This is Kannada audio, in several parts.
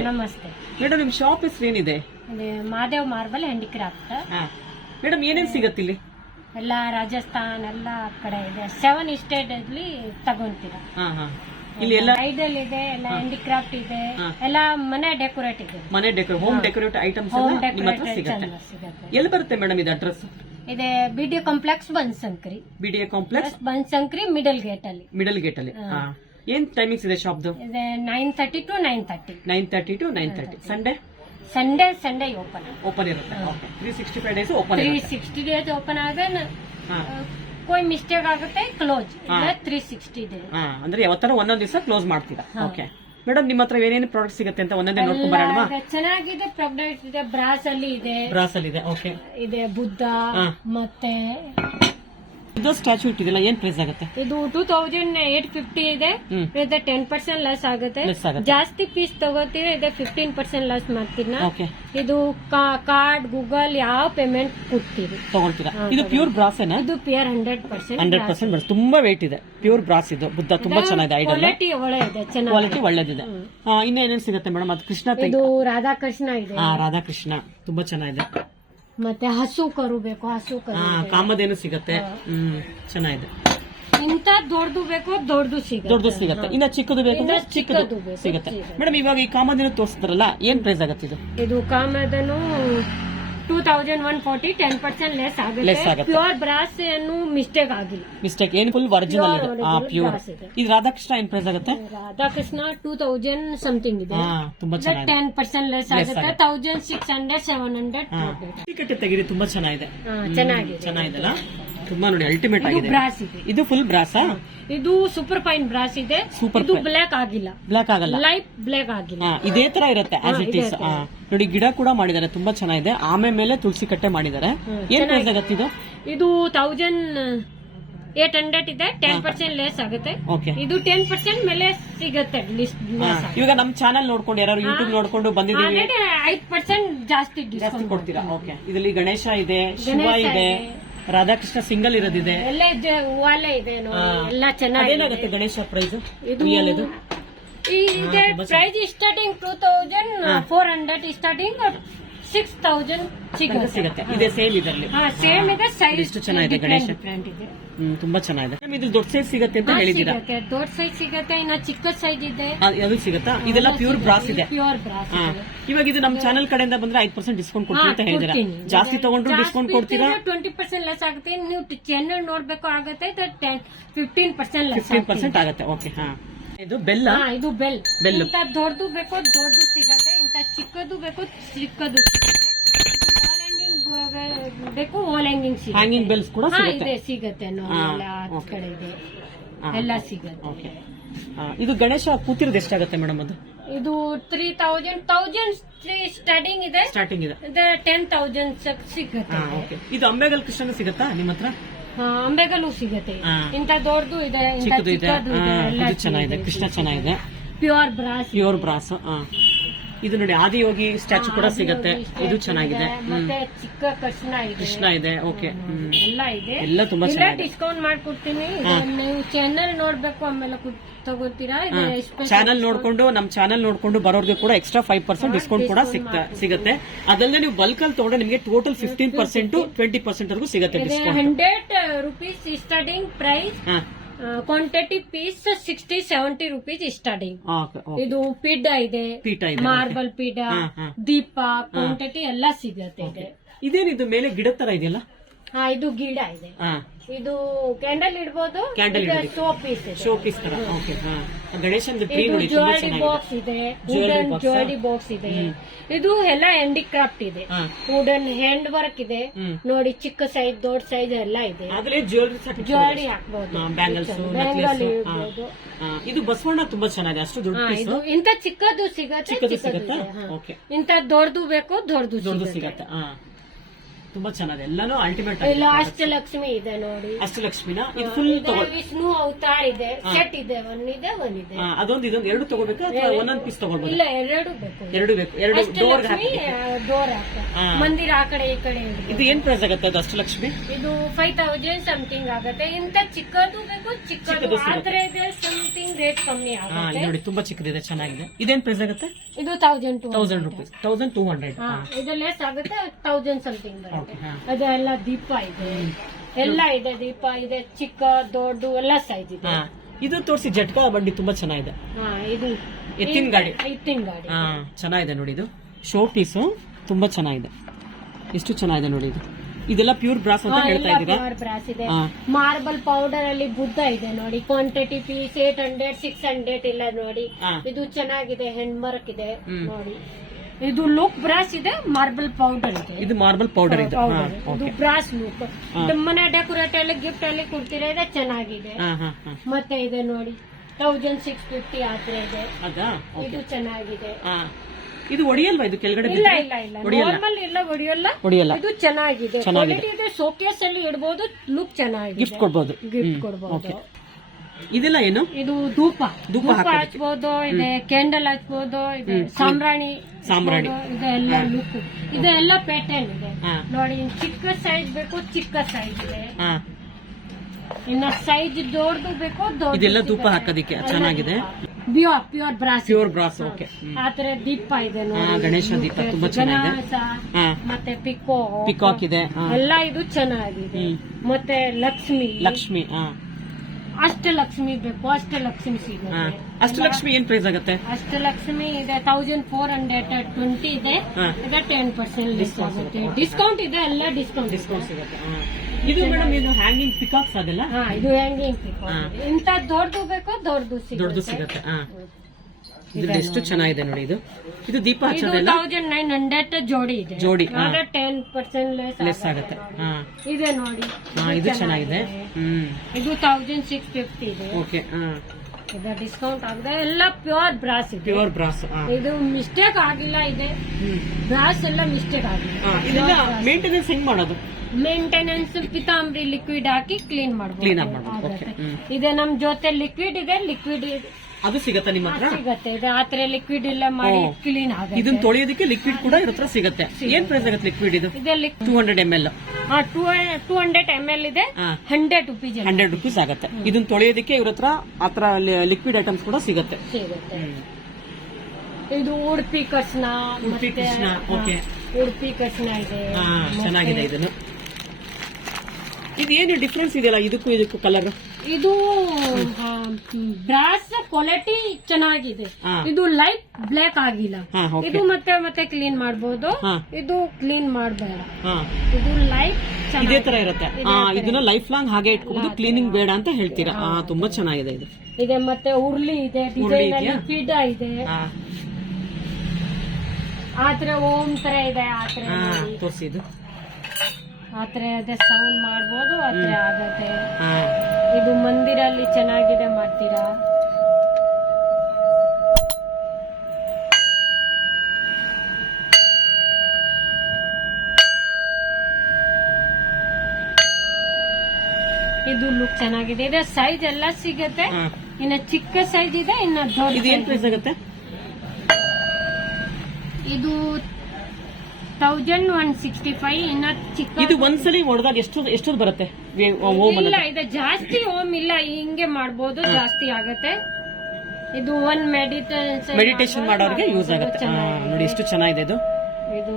ನಮಸ್ತೆ. ನಮಸ್ತೆ. ಮೇಡಮ್ ನಿಮ್ ಶಾಪ್ ಹೆಸರು ಏನಿದೆ ಅದೇ ಮಾದೇವ್ ಮಾರ್ಬಲ್ ಹ್ಯಾಂಡಿಕ್ರಾಫ್ಟ್ ಮೇಡಮ್ ಏನೇನ್ ಸಿಗತ್ತಿಲ್ಲಿ? ಎಲ್ಲ ರಾಜಸ್ಥಾನ್ ಎಲ್ಲ ಕಡೆ ಇದೆ. ಸೆವೆನ್ ಸ್ಟೇಟ್ ಅಲ್ಲಿ ತಗೊಂತೀರ. ಇಲ್ಲಿ ಎಲ್ಲ ಐಡಲ್ ಇದೆ ಎಲ್ಲ ಹ್ಯಾಂಡಿಕ್ರಾಫ್ಟ್ ಇದೆ. ಎಲ್ಲ ಮನೆ ಡೆಕೋರೇಟ್ ಇದೆ. ಮನೆ decorate home decorate items home decorate ಸಿಗತ್ತೆ. ಎಲ್ಲಿ ಬರುತ್ತೆ ಮೇಡಮ್ ಇದು ಅಡ್ರೆಸ್ ಇದೆ B D complex Banashankari. B D A complex? Banashankari middle gate ಅಲ್ಲಿ. ಮಿಡಲ್ ಗೇಟ್ ಅಲ್ಲಿ. ಹಾ. ಏನ್ ಟೈಮಿಂಗ್ಸ್ ಇದೆ ಶಾಪ್ದು nine thirty to nine thirty nine thirty to nine thirty Sunday Sunday Sunday open open ಇರುತ್ತೆ. Three sixty five days open three sixty days open ಆದ್ರೆ ಕೋಯ್ ಮಿಸ್ಟೇಕ್ ಆಗುತ್ತೆ ಕ್ಲೋಸ್ ತ್ರೀ ಸಿಕ್ಸ್ಟಿ ಡೇಸ್ ಅಂದ್ರೆ ಯಾವತ್ತಾರ ಒಂದೊಂದು ದಿವಸ ಕ್ಲೋಸ್ ಮಾಡ್ತೀರಾ? ಓಕೆ ಮೇಡಮ್ ನಿಮ್ಮ ಹತ್ರ ಏನೇನು ಪ್ರಾಡಕ್ಟ್ ಸಿಗುತ್ತೆ ಅಂತ ಒಂದೊಂದೇ ನೋಡ್ಕೊಂಡು ಬರೋಣ ಚೆನ್ನಾಗಿದೆ ಪ್ರಾಡಕ್ಟ್ ಇದೆ. ಬ್ರಾಸ್ ಅಲ್ಲಿ ಇದೆ. ಬ್ರಾಸ್ ಅಲ್ಲಿ ಇದೆ. ಓಕೆ ಇದೆ ಬುದ್ಧ ಮತ್ತೆ ಇದು ಸ್ಟ್ಯಾಚು ಇಟ್ಟಿದಿಲ್ಲ ಏನ್ ಪ್ರೈಸ್ ಆಗುತ್ತೆ? ಇದು ಟೂ ತೌಸಂಡ್ ಏಟ್ ಫಿಫ್ಟಿ ಇದೆ. ಹ್ಮ್. ಇದು ಟೆನ್ ಪರ್ಸೆಂಟ್ ಲೆಸ್ ಆಗುತ್ತೆ. Less ಆಗುತ್ತೆ. ಜಾಸ್ತಿ ಪೀಸ್ ತಗೋತೀವಿ ಇದೆ ಫಿಫ್ಟೀನ್ ಪರ್ಸೆಂಟ್ ಲೆಸ್ ಮಾಡ್ತೀವಿ ಓಕೆ ಇದು ಕಾರ್ಡ್ ಗೂಗಲ್ ಯಾವ ಪೇಮೆಂಟ್ ಕೊಡ್ತೀವಿ ತಗೊಳ್ತೀರಾ? ಇದು ಪ್ಯೂರ್ ಬ್ರಾಸ್ ಏನ? ಇದು pure hundred percent hundred percent ಬರುತ್ತೆ ತುಂಬಾ ವೇಟ್ ಇದೆ. ಪ್ಯೂರ್ ಬ್ರಾಸ್ ಇದು. ಬುದ್ಧ ತುಂಬಾ ಚೆನ್ನಾಗಿದೆ ಐಡಲ್ ಕ್ವಾಲಿಟಿ ಒಳ್ಳೆ ಇದೆ ಚೆನ್ನಾಗಿ ಕ್ವಾಲಿಟಿ ಒಳ್ಳೇದಿದೆ. ಆ, ಇನ್ನ ಏನೇನ್ ಸಿಗುತ್ತೆ ಮೇಡಮ್ ಅದು ಕೃಷ್ಣ ಇದು ರಾಧಾಕೃಷ್ಣ ಇದೆ. ಆ, ರಾಧಾಕೃಷ್ಣ. ತುಂಬಾ ಚೆನ್ನಾಗಿದೆ. ಮತ್ತೆ ಹಸು ಕರು ಬೇಕು ಹಸು ಕರು ಸಿಗತ್ತೆ ಕಾಮಧೇನು ಸಿಗುತ್ತೆ. ಹ್ಮ್ ಚೆನ್ನಾಗಿದೆ. ಇಂತ ದೊಡ್ಡದು ಬೇಕು ದೊಡ್ಡದು ಸಿಗ ದೊಡ್ಡದು ಸಿಗುತ್ತೆ. ಇನ್ನ ಚಿಕ್ಕದು ಬೇಕು ಅಂದ್ರೆ ಇನ್ನ ಚಿಕ್ಕದು ಚಿಕ್ಕದು ಬೇಕು, ಸಿಗುತ್ತೆ. ಸಿಗುತ್ತೆ. ಮೇಡಮ್ ಇವಾಗ ಈ ಕಾಮಧೇನು ತೋರಿಸಿದ್ರಲ್ಲ ಏನ್ ಪ್ರೈಸ್ ಆಗುತ್ತೆ ಇದು? ಇದು ಕಾಮದನು two thousand one forty ten percent less Less ಆಗುತ್ತೆ. ಆಗುತ್ತೆ. ಪ್ಯೂರ್ ಬ್ರಾಸ್ ಏನು ಮಿಸ್ಟೇಕ್ ಆಗಿಲ್ಲ. ಮಿಸ್ಟೇಕ್ ಏನ್ ಫುಲ್ ಒರಿಜಿನಲ್ ಇದೆ Pure ಆ original ಪ್ಯೂರ್ brass ಇದೆ. ಇದು ರಾಧಾಕೃಷ್ಣ ಏನ್ ಪ್ರೈಸ್ ಆಗುತ್ತೆ ರಾಧಾಕೃಷ್ಣ ಟೂ ತೌಸಂಡ್ ಸಮಥಿಂಗ್ ಇದೆ. ಹಾ ತುಂಬಾ ಚೆನ್ನಾಗಿದೆ. ಟೆನ್ ಪರ್ಸೆಂಟ್ ಲೆಸ್ ಆಗುತ್ತೆ. Thousand six hundred seven hundred ticket ತೆಗೀರಿ ತುಂಬಾ ಚೆನ್ನಾಗಿದೆ. ಚೆನ್ನಾಗಿದೆ. ತುಂಬಾ ನೋಡಿ ಅಲ್ಟಿಮೇಟ್ ಇದು ಆಗಿದೆ. ಬ್ರಾಸ್ ಇದೆ. ಇದು ಫುಲ್ ಬ್ರಾಸಾ? ಇದು ಸೂಪರ್ ಫೈನ್ ಬ್ರಾಸ್ ಇದೆ. Super ಇದು fine. ಬ್ಲ್ಯಾಕ್ ಆಗಿಲ್ಲ. ಬ್ಲಾಕ್ ಆಗಲ್ಲ. ಲೈಟ್ ಬ್ಲ್ಯಾಕ್ ಆಗಿಲ್ಲ. ಹಾ, ಇದೇ ತರ ಇರುತ್ತೆ ಆಸ್ ಇಟ್ ಇಸ್ ನೋಡಿ ಗಿಡ ಕೂಡ ಮಾಡಿದ್ದಾರೆ ತುಂಬಾ ಚೆನ್ನಾಗಿದೆ. ಆಮೆ ಮೇಲೆ ತುಳಸಿ ಕಟ್ಟೆ ಮಾಡಿದ್ದಾರೆ. ಏನ್ ಪ್ರೈಸ್ ಆಗತ್ತೆ ಇದು? ಇದು ತೌಸಂಡ್ ಏಟ್ ಹಂಡ್ರೆಡ್ ಇದೆ. ಟೆನ್ ಪರ್ಸೆಂಟ್ ಲೆಸ್ ಆಗುತ್ತೆ. ಓಕೆ ಇದು ಟೆನ್ ಪರ್ಸೆಂಟ್ ಮೇಲೆ ಸಿಗುತ್ತೆ ಲಿಸ್ಟ್ ಇವಾಗ ನಮ್ ಚಾನಲ್ ನೋಡ್ಕೊಂಡು ಯಾರು ಯೂಟ್ಯೂಬ್ ನೋಡ್ಕೊಂಡು ಬಂದಿದ್ದೀವಿ. ಐದ್ ಪರ್ಸೆಂಟ್ ಜಾಸ್ತಿ ಡಿಸ್ಕೌಂಟ್ ಕೊಡ್ತೀರಾ? ಓಕೆ ಇದರಲ್ಲಿ ಗಣೇಶ ಇದೆ ಶಿವ ಇದೆ. ರಾಧಾಕೃಷ್ಣ ಸಿಂಗಲ್ ಇರೋದಿದೆ. ಎಲ್ಲ ಇದೆ ಹೂವಲ್ಲೇ ಇದೆ ನೋಡಿ. ಎಲ್ಲ ಚೆನ್ನಾಗಿದೆ. ಅದೇನಾಗುತ್ತೆ ಗಣೇಶ ಪ್ರೈಸ್ ಇದು ರಿಯಲ್ ಇದು? ಇದೆ price starting two thousand four hundred starting six thousand ಸಿಗುತ್ತೆ. ಸಿಗುತ್ತೆ. ಇದೆ ಸೇಮ್ ಇದರಲ್ಲಿ. ಹಾ ಸೇಮ್ ಇದೆ ಸೈಜ್ ಎಷ್ಟು ಚೆನ್ನಾಗಿದೆ ಗಣೇಶ. ಇದೆ. ಹ್ಮ್, ತುಂಬಾ ಚೆನ್ನಾಗಿದೆ. ಮೇಡಮ್, ಇದು ದೊಡ್ಡ ಸೈಜ್ ಸಿಗುತ್ತೆ ಅಂತ ಹಾ, ಹೇಳಿದೀರಾ ಸಿಗುತ್ತೆ. ದೊಡ್ಡ ಸೈಜ್ ಸಿಗತ್ತೆ ಇನ್ನ ಚಿಕ್ಕ ಸೈಜ್ ಇದೆ. ಅದ್- ಅದು ಸಿಗುತ್ತಾ? ಇದೆಲ್ಲ ಪ್ಯೂರ್ ಬ್ರಾಸ್ ಇದೆ. ಪ್ಯೂರ್ ಬ್ರಾಸ್ ಹಾ. ಇವಾಗ ಇದು ನಮ್ ಚಾನೆಲ್ ಕಡೆಯಿಂದ ಬಂದ್ರೆ ಐದ್ ಪರ್ಸೆಂಟ್ ಡಿಸ್ಕೌಂಟ್ ಕೊಡ್ತೀನಿ ಅಂತ ಹೇಳಿದೀರಾ ಜಾಸ್ತಿ ತಗೊಂಡ್ರು ಡಿಸ್ಕೌಂಟ್ ಕೊಡ್ತೀರಾ? ಟ್ವೆಂಟಿ ಪರ್ಸೆಂಟ್ ಲೆಸ್ ಆಗುತ್ತೆ. ನೀವು ಚೆನ್ನಲ್ ನೋಡ್ಬೇಕು ಆಗುತ್ತೆ ten fifteen percent less fifteen percent ಆಗುತ್ತೆ. ಓಕೆ ಹಾ. ಇದು ಬೆಲ್ಲ? ಇದು ಬೆಲ್. ಬೆಲ್. ಇಂತ ದೊಡ್ಡದು ಬೇಕು ದೊಡ್ಡದು ಸಿಗತ್ತೆ. ಚಿಕ್ಕದು ಬೇಕು ಚಿಕ್ಕದು ಬೇಕು ವಾಲ್ ಹ್ಯಾಂಗಿಂಗ್ ಸಿಗುತ್ತೆ. ಹ್ಯಾಂಗಿಂಗ್ ಬೆಲ್ಸ್ ಕೂಡ ಸಿಗುತ್ತೆ. ಇದೆ ಸಿಗತ್ತೆ ಆ ಕಡೆ ಇದೆ. ಎಲ್ಲ ಸಿಗತ್ತೆ. ಇದು ಗಣೇಶ ಕೂತಿರೋದು ಎಷ್ಟಾಗುತ್ತೆ ಮೇಡಮ್ ಅದು? ಇದು three thousand thousand three starting ಇದೆ. ಸ್ಟಾರ್ಟಿಂಗ್ ಇದೆ. ಇದು ಟೆನ್ ತೌಸಂಡ್ ಸಿಗುತ್ತೆ. ಓಕೆ ಇದು ಅಂಬೇಗಲ್ ಕೃಷ್ಣ ಸಿಗುತ್ತಾ ನಿಮ್ಮ ಹತ್ರ? ಸಿಗುತ್ತೆ ಅಂಬೆಗಲ್ಲು ಸಿಗತ್ತೆ. ಇಂತ ದೊಡ್ಡದು ಇದೆ ಚಿಕ್ಕದು ಎಲ್ಲ ಇದು ಚೆನ್ನಾಗಿದೆ ಕೃಷ್ಣ ಚೆನ್ನಾಗಿದೆ. ಪ್ಯೂರ್ ಬ್ರಾಸ್ ಪ್ಯೂರ್ ಬ್ರಾಸ್ ಇದು ನೋಡಿ ಆದಿಯೋಗಿ ಸ್ಟ್ಯಾಚು ಕೂಡ ಸಿಗುತ್ತೆ. ಇದು ಚೆನ್ನಾಗಿದೆ. ಮತ್ತೆ ಚಿಕ್ಕ ಕೃಷ್ಣ ಇದೆ. ಕೃಷ್ಣ ಇದೆ ಓಕೆ. ಎಲ್ಲ ಇದೆ. ಎಲ್ಲ ತುಂಬಾ ಚೆನ್ನಾಗಿದೆ. ಡಿಸ್ಕೌಂಟ್ ಮಾಡ್ಕೊಡ್ತೀನಿ. ನೀವು ಚಾನಲ್ ನೋಡ್ಬೇಕು ಆಮೇಲೆ ಕುತ್- ತಗೋತೀರಾ? ಇದು ಚಾನಲ್ ನೋಡ್ಕೊಂಡು ನಮ್ ಚಾನಲ್ ನೋಡ್ಕೊಂಡು ಬರೋರ್ಗೆ ಕೂಡ ಎಕ್ಸ್ಟ್ರಾ ಫೈವ್ ಪರ್ಸೆಂಟ್ ಡಿಸ್ಕೌಂಟ್ ಕೂಡ ಸಿಗ್ತಾ ಸಿಗುತ್ತೆ. ಅದಲ್ಲದೆ ನೀವು ಬಲ್ಕ್ ಅಲ್ಲಿ ತಗೊಂಡ್ರೆ ನಿಮಗೆ total fifteen percent twenty percent ವರೆಗೂ ಸಿಗುತ್ತೆ discount hundred rupees starting price ಹಾ. Quantity piece sixty seventy rupees starting ಇದು ಪಿಡ್ ಇದೆ ಪೀಠ ಇದೆ ಮಾರ್ಬಲ್ ಹಾ. ದೀಪ ಕ್ವಾಂಟಿಟಿ ಎಲ್ಲ ಸಿಗತ್ತೆ. ಇದೆ ಇದೇನಿದು ಮೇಲೆ ಗಿಡ ತರ ಇದೆಯಲ್ಲ? ಹಾ ಇದು ಗಿಡ ಇದೆ. ಇದು ಕ್ಯಾಂಡಲ್ ಇಡ್ಬೋದು candle. So piece show piece ತರ. ಓಕೆ ಹಾ. ಗಣೇಶನ್ ಟ್ರೀ ಇದು ನೋಡಿ ತುಂಬಾ ಜ್ಯುವೆಲರಿ ಚೆನ್ನಾಗಿದೆ. ಬಾಕ್ಸ್ ಇದೆ. ವುಡನ್ box ಬಾಕ್ಸ್ ಇದೆ. ಇದು ಎಲ್ಲ ಹ್ಯಾಂಡಿಕ್ರಾಫ್ಟ್ ಇದೆ. ವುಡನ್ ಹ್ಯಾಂಡ್ ವರ್ಕ್ ಇದೆ. ನೋಡಿ ಚಿಕ್ಕ ಸೈಜ್ ದೊಡ್ಡ ಸೈಜ್ ಎಲ್ಲ ಇದೆ. ಆದ್ರೆ ಜ್ಯುವೆಲರಿ ಹಾಕಬಹುದು ಬ್ಯಾಂಗಲ್ಸ್ ಬ್ಯಾಂಗಲ್ ಇಡ್ಬೋದು. ಇದು ಬಸವಣ್ಣ ತುಂಬಾ ಚೆನ್ನಾಗಿದೆ. ಅಷ್ಟು ದೊಡ್ಡ ಪೀಸ್ ಇದು ಇಂತ ಚಿಕ್ಕದು ಸಿಗತ್ತೆ ಚಿಕ್ಕದು ಸಿಗತ್ತಾ. ಓಕೆ ಇಂತ ದೊಡ್ಡದು ಬೇಕು ದೊಡ್ಡದು ದೊಡ್ಡದು ಸಿಗತ್ತೆ. ತುಂಬಾ ಚೆನ್ನಾಗಿದೆ. ಎಲ್ಲಾನು ಅಲ್ಟಿಮೇಟ್ ಇಲ್ಲ ಅಷ್ಟಲಕ್ಷ್ಮಿ ಇದೆ ನೋಡಿ. ಅಷ್ಟಲಕ್ಷ್ಮಿನ. ಇದು ಫುಲ್ ವಿಷ್ಣು ಅವತಾರ ಇದೆ ಸೆಟ್ ಇದೆ ಒನ್ ಇದೆ ಒನ್ ಇದೆ. ಅದೊಂದು ಇದೊಂದು. ಎರಡು ತಗೋಬೇಕಾ ಅಥವಾ ಒಂದೊಂದು ಪೀಸ್ ತಗೋಬೇಕು ಇಲ್ಲ ಎರಡು ಬೇಕು. ಎರಡು ಬೇಕು. ಎರಡು ಡೋರ್ ಡೋರ್ ಮಂದಿರ ಆ ಕಡೆ ಈ ಕಡೆ ಇದು ಏನ್ ಪ್ರೈಸ್ ಆಗುತ್ತೆ ಅದು ಅಷ್ಟಲಕ್ಷ್ಮಿ? ಇದು ಫೈವ್ ತೌಸಂಡ್ ಸಮಥಿಂಗ್ ಆಗುತ್ತೆ. ಇಂತ ಚಿಕ್ಕದು ಬೇಕು ಚಿಕ್ಕದು. ಆದ್ರೆ ಇದೆ ಸಮಥಿಂಗ್ ರೇಟ್ ಕಮ್ಮಿ ಆಗುತ್ತೆ. ನೋಡಿ ತುಂಬಾ ಚಿಕ್ಕದಿದೆ ಚೆನ್ನಾಗಿದೆ. ಇದೇನ್ ಪ್ರೈಸ್ ಆಗುತ್ತೆ? ಇದು thousand two thousand rupees thousand two hundred ಹಾ ಇದು ಲೆಸ್ ಆಗುತ್ತೆ ತೌಸಂಡ್ ಸಮಥಿಂಗ್ ಬರುತ್ತೆ. ಅದೆಲ್ಲ ದೀಪ ಇದೆ. ಎಲ್ಲ ಇದೆ ದೀಪ ಇದೆ ಚಿಕ್ಕ ದೊಡ್ಡ ಎಲ್ಲ ಸೈಜ್ ಇದೆ. ಇದು ತೋರಿಸಿ ಜಟ್ಕ ಬಂಡಿ ತುಂಬಾ ಚೆನ್ನಾಗಿದೆ. ಹಾ ಇದು ಎತ್ತಿನ ಗಾಡಿ. ಎತ್ತಿನ ಗಾಡಿ. ಹಾ ಚೆನ್ನಾಗಿದೆ ನೋಡಿ ಇದು. ಶೋ ಪೀಸು ತುಂಬಾ ಚೆನ್ನಾಗಿದೆ. ಎಷ್ಟು ಚೆನ್ನಾಗಿದೆ ನೋಡಿ ಇದು. ಇದೆಲ್ಲ ಪ್ಯೂರ್ ಬ್ರಾಸ್ ಅಂತ ಹೇಳ್ತಾ ಇದ್ದೀರಾ? ಬ್ರಾಸ್ ಇದೆ. ಹಾ. ಮಾರ್ಬಲ್ ಪೌಡರ್ ಅಲ್ಲಿ ಬುದ್ಧ ಇದೆ ನೋಡಿ. Quantity piece eight hundred six hundred ಇಲ್ಲ ನೋಡಿ. ಹಾ. ಇದು ಚೆನ್ನಾಗಿದೆ ಹೆಣ್ಮರ್ಕ್ ಇದೆ ಹ್ಮ್. ನೋಡಿ. ಇದು ಲುಕ್ ಬ್ರಾಸ್ ಇದೆ ಮಾರ್ಬಲ್ ಪೌಡರ್ ಇದೆ. ಇದು ಮಾರ್ಬಲ್ ಪೌಡರ್ ಇದೆ. ಇದು. Brass look. ಮನೆ ಡೆಕೋರೇಟ್ ಅಲ್ಲಿ ಗಿಫ್ಟ್ ಅಲ್ಲಿ ಕೊಡ್ತೀರಾ ಇದೆ ಚೆನ್ನಾಗಿದೆ. ಮತ್ತೆ ಇದೆ ನೋಡಿ ತೌಸಂಡ್ ಸಿಕ್ಸ್ ಫಿಫ್ಟಿ ಆತರ ಇದೆ. ಇದು ಚೆನ್ನಾಗಿದೆ. ಇದು ಒಡಿಯಲ್ವಾ ಇದು ಕೆಳಗಡೆ ಇಲ್ಲ ಇಲ್ಲ ಇಲ್ಲ. ನಾರ್ಮಲ್ ಇಲ್ಲ ಹೊಡಿಯಲ್ಲ ಹೊಡಿಯಲ್ಲ ಇದು ಚೆನ್ನಾಗಿದೆ. ಚೆನ್ನಾಗಿದೆ. ಕ್ವಾಲಿಟಿ ಇದೆ ಶೋಕೇಸ್ ಅಲ್ಲಿ ಇಡಬಹುದು ಲುಕ್ ಚೆನ್ನಾಗಿದೆ. ಗಿಫ್ಟ್ ಕೊಡಬಹುದು ಗಿಫ್ಟ್ ಕೊಡಬಹುದು ಇದೆಲ್ಲ ಏನು? ಇದು ಧೂಪ. ಧೂಪ ಧೂಪ ಹಾಕೋದಕ್ಕೆ. ಹಚ್ಬೋದು ಇದೆ ಕ್ಯಾಂಡಲ್ ಹಚ್ಬೋದು ಇದೆ ಸಾಂಬ್ರಾಣಿ ಸಾಂಬ್ರಾಣಿ. ಹಚ್ಬೋದು, ಇದೆಲ್ಲ ಲುಕ್ ಇದೆಲ್ಲ ಪ್ಯಾಟರ್ನ್ ಇದೆ. ಹಾ. ನೋಡಿ ಚಿಕ್ಕ ಸೈಜ್ ಬೇಕು ಚಿಕ್ಕ ಸೈಜ್ ಇದೆ. ಹಾ. ಇನ್ನ ಸೈಜ್ ದೊಡ್ಡದು ಬೇಕು ದೊಡ್ಡ ಇದೆಲ್ಲ ಧೂಪ ಹಾಕೋದಿಕ್ಕೆ ಚೆನ್ನಾಗಿದೆ. Pure pure brass pure brass okay ಆತರ ದೀಪ ಇದೆ ಹಾ, ನೋಡಿ. ಗಣೇಶ ದೀಪ ತುಂಬಾ ಚೆನ್ನಾಗಿದೆ. ಗಣೇಶ, ಹಾ. ಮತ್ತೆ ಪಿಕೋ ಪಿಕಾಕ್ ಇದೆ ಹಾ. ಎಲ್ಲ ಇದು ಚೆನ್ನಾಗಿದೆ. ಹ್ಮ್. ಮತ್ತೆ ಲಕ್ಷ್ಮಿ. ಲಕ್ಷ್ಮಿ ಹಾ. ಅಷ್ಟಲಕ್ಷ್ಮಿ ಬೇಕು ಅಷ್ಟಲಕ್ಷ್ಮಿ ಸಿಗುತ್ತೆ ಅಷ್ಟಲಕ್ಷ್ಮಿ ಏನ್ ಪ್ರೈಸ್ ಆಗುತ್ತೆ? ಅಷ್ಟಲಕ್ಷ್ಮಿ ಇದೆ ತೌಸಂಡ್ ಫೋರ್ ಹಂಡ್ರೆಡ್ ಟ್ವೆಂಟಿ ಇದೆ. ಇದೆ ಟೆನ್ ಪರ್ಸೆಂಟ್ ಡಿಸ್ಕೌಂಟ್ ಆಗುತ್ತೆ. ಡಿಸ್ಕೌಂಟ್ ಇದೆ ಎಲ್ಲ ಡಿಸ್ಕೌಂಟ್ ಡಿಸ್ಕೌಂಟ್ ಸಿಗುತ್ತೆ. ಇದು ಮೇಡಮ್ ಇದು ಹ್ಯಾಂಗಿಂಗ್ ಪಿಕಾಕ್ಸ್ ಅದೆಲ್ಲ ಇದು ಹ್ಯಾಂಗಿಂಗ್ ಪಿಕಾಕ್ಸ್ ಇಂತ ದೊಡ್ಡದು ಬೇಕೋ ದೊಡ್ಡದು ದೊಡ್ಡದು ಸಿಗುತ್ತೆ ಸಿಗುತ್ತೆ ಹಾ ಇದು ಎಷ್ಟು ಚೆನ್ನಾಗಿದೆ ನೋಡಿ ಇದು. ಇದು ದೀಪ ಹಚ್ಚೋದೆಲ್ಲ? ತೌಸಂಡ್ ನೈನ್ ಹಂಡ್ರೆಡ್ ಜೋಡಿ ಇದೆ. ಜೋಡಿ, ಹಾ. ಟೆನ್ ಪರ್ಸೆಂಟ್ ಲೆಸ್ ಲೆಸ್ ಆಗುತ್ತೆ. ಹಾ. ಇದೆ ನೋಡಿ. ಹಾ ಇದು ಚೆನ್ನಾಗಿದೆ. ಹ್ಮ್. ಇದು ತೌಸಂಡ್ ಸಿಕ್ಸ್ ಫಿಫ್ಟಿ ಇದೆ. ಓಕೆ ಹಾ. ಇದು ಡಿಸ್ಕೌಂಟ್ ಆಗಿದೆ. ಎಲ್ಲ ಪ್ಯೂರ್ ಬ್ರಾಸ್ ಇದೆ. ಪ್ಯೂರ್ ಬ್ರಾಸ್ ಹಾ. ಇದು ಮಿಸ್ಟೇಕ್ ಆಗಿಲ್ಲ ಇದೆ. ಹ್ಮ್. ಬ್ರಾಸ್ ಎಲ್ಲ ಮಿಸ್ಟೇಕ್ ಆಗಿಲ್ಲ ಇದೆಲ್ಲ ಮೇಂಟೆನೆನ್ಸ್ ಹೆಂಗ್ ಮಾಡೋದು? ಮೇಂಟೆನೆನ್ಸ್ ಪಿತಾಂಬರಿ ಲಿಕ್ವಿಡ್ ಹಾಕಿ ಕ್ಲೀನ್ ಮಾಡಬಹುದು Clean ಆಗಿ ಮಾಡ್ಬೋದು, okay, ಹ್ಮ್. ಇದೆ ನಮ್ ಜೊತೆ ಲಿಕ್ವಿಡ್ ಇದೆ. ಲಿಕ್ವಿಡ್ ಅದು ಸಿಗತ್ತೆ ನಿಮ್ಮ ಹತ್ರ? ಸಿಗತ್ತೆ. ಇದು ಆತರ ಲಿಕ್ವಿಡ್ ಇಲ್ಲ ಮಾಡಿ ಓ. ಕ್ಲೀನ್ ಆಗುತ್ತೆ. ಇದನ್ನ ತೊಳೆಯೋದಕ್ಕೆ ಲಿಕ್ವಿಡ್ ಕೂಡ ಇದ್ರ ಹತ್ರ ಸಿಗತ್ತೆ. ಏನ್ ಪ್ರೈಸ್ ಆಗುತ್ತೆ ಲಿಕ್ವಿಡ್ ಇದು? ಇದೆ two hundred M L two two hundred M L ಇದೆ. ಹಾ. ಹಂಡ್ರೆಡ್ ರುಪೀಸ್ ಹಂಡ್ರೆಡ್ ರುಪೀಸ್ ಆಗುತ್ತೆ. ಇದನ್ನ ತೊಳೆಯೋದಕ್ಕೆ ಇವ್ರ ಹತ್ರ ಆತರ ಲಿಕ್ವಿಡ್ ಐಟಮ್ಸ್ ಕೂಡ ಸಿಗತ್ತೆ. ಸಿಗುತ್ತೆ. ಇದು ಉಡುಪಿ ಕೃಷ್ಣ ಉಡುಪಿ ಕಸ್ನ, okay. ಉಡುಪಿ ಕೃಷ್ಣ ಇದೆ. ಹಾ ಚೆನ್ನಾಗಿದೆ ಇದನ್ನು. ಇದೇನು ಡಿಫ್ರೆನ್ಸ್ ಇದೆಯಲ್ಲ? ಇದಕ್ಕೂ ಇದಕ್ಕೂ ಕಲರ್ ಇದು ಬ್ರಾಸ್ ಕ್ವಾಲಿಟಿ ಚೆನ್ನಾಗಿದೆ. ಇದು ಲೈಟ್ ಬ್ಲಾಕ್ ಆಗಿಲ್ಲ. ಇದು ಮತ್ತೆ ಮತ್ತೆ ಕ್ಲೀನ್ ಮಾಡಬಹುದು ಇದು ಕ್ಲೀನ್ ಮಾಡಬೇಡ. ಇದು ಲೈಟ್ ಇದೇ ತರ ಇರುತ್ತೆ. ಇದನ್ನ ಲೈಫ್ ಲಾಂಗ್ ಹಾಗೆ ಇಟ್ಕೊಂಡು ಕ್ಲೀನಿಂಗ್ ಬೇಡ ಅಂತ ಹೇಳ್ತೀರಾ? ಆ ತುಂಬಾ ಚೆನ್ನಾಗಿದೆ ಇದು. ಇದೆ ಮತ್ತೆ ಉರ್ಲಿ ಇದೆ ಇದೆಯಾ? ಇದೆ. ಆತರ ಓಂ ತರ ಇದೆ ಆತರ ಆ, ಅದೇ ಸೌಂಡ್ ಮಾಡ್ಬೋದು ಆತರ ಆಗತ್ತೆ. ಇದು ಮಂದಿರಲ್ಲಿ ಚೆನ್ನಾಗಿದೆ ಮಾಡ್ತೀರಾ? ಇದು ಲುಕ್ ಚೆನ್ನಾಗಿದೆ. ಇದೆ ಸೈಜ್ ಎಲ್ಲ ಸಿಗತ್ತೆ. ಆ. ಇನ್ನ ಚಿಕ್ಕ ಸೈಜ್ ಇದೆ ಇನ್ನ ದೊಡ್ಡ ಇದು ಏನ್ ಪ್ರೈಸ್ ಆಗುತ್ತೆ? ಇದು ತೌಸಂಡ್ ಒನ್ ಸಿಕ್ಸ್ಟಿ ಫೈವ್ ಇನ್ನ ಚಿಕ್ಕ ಇದು ಒಂದ್ಸಲಿ ಹೊಡೆದಾಗ ಎಷ್ಟು ಎಷ್ಟೊಂದು ಬರುತ್ತೆ? ವೇ- ಓಮ್ ಇಲ್ಲ ಅನ್ನೋದು. ಇದು ಜಾಸ್ತಿ ಓಮ್ ಇಲ್ಲ ಹಿಂಗೆ ಮಾಡ್ಬೋದು ಜಾಸ್ತಿ ಆಗತ್ತೆ. ಇದು ಒನ್ ಮೆಡಿಟೇಷನ್ ಮೆಡಿಟೇಷನ್ ಮಾಡೋರಿಗೆ ಯೂಸ್ ಆಗುತ್ತೆ. ಆ, ನೋಡಿ ಎಷ್ಟು ಚೆನ್ನಾಗಿದೆ ಇದು. ಇದು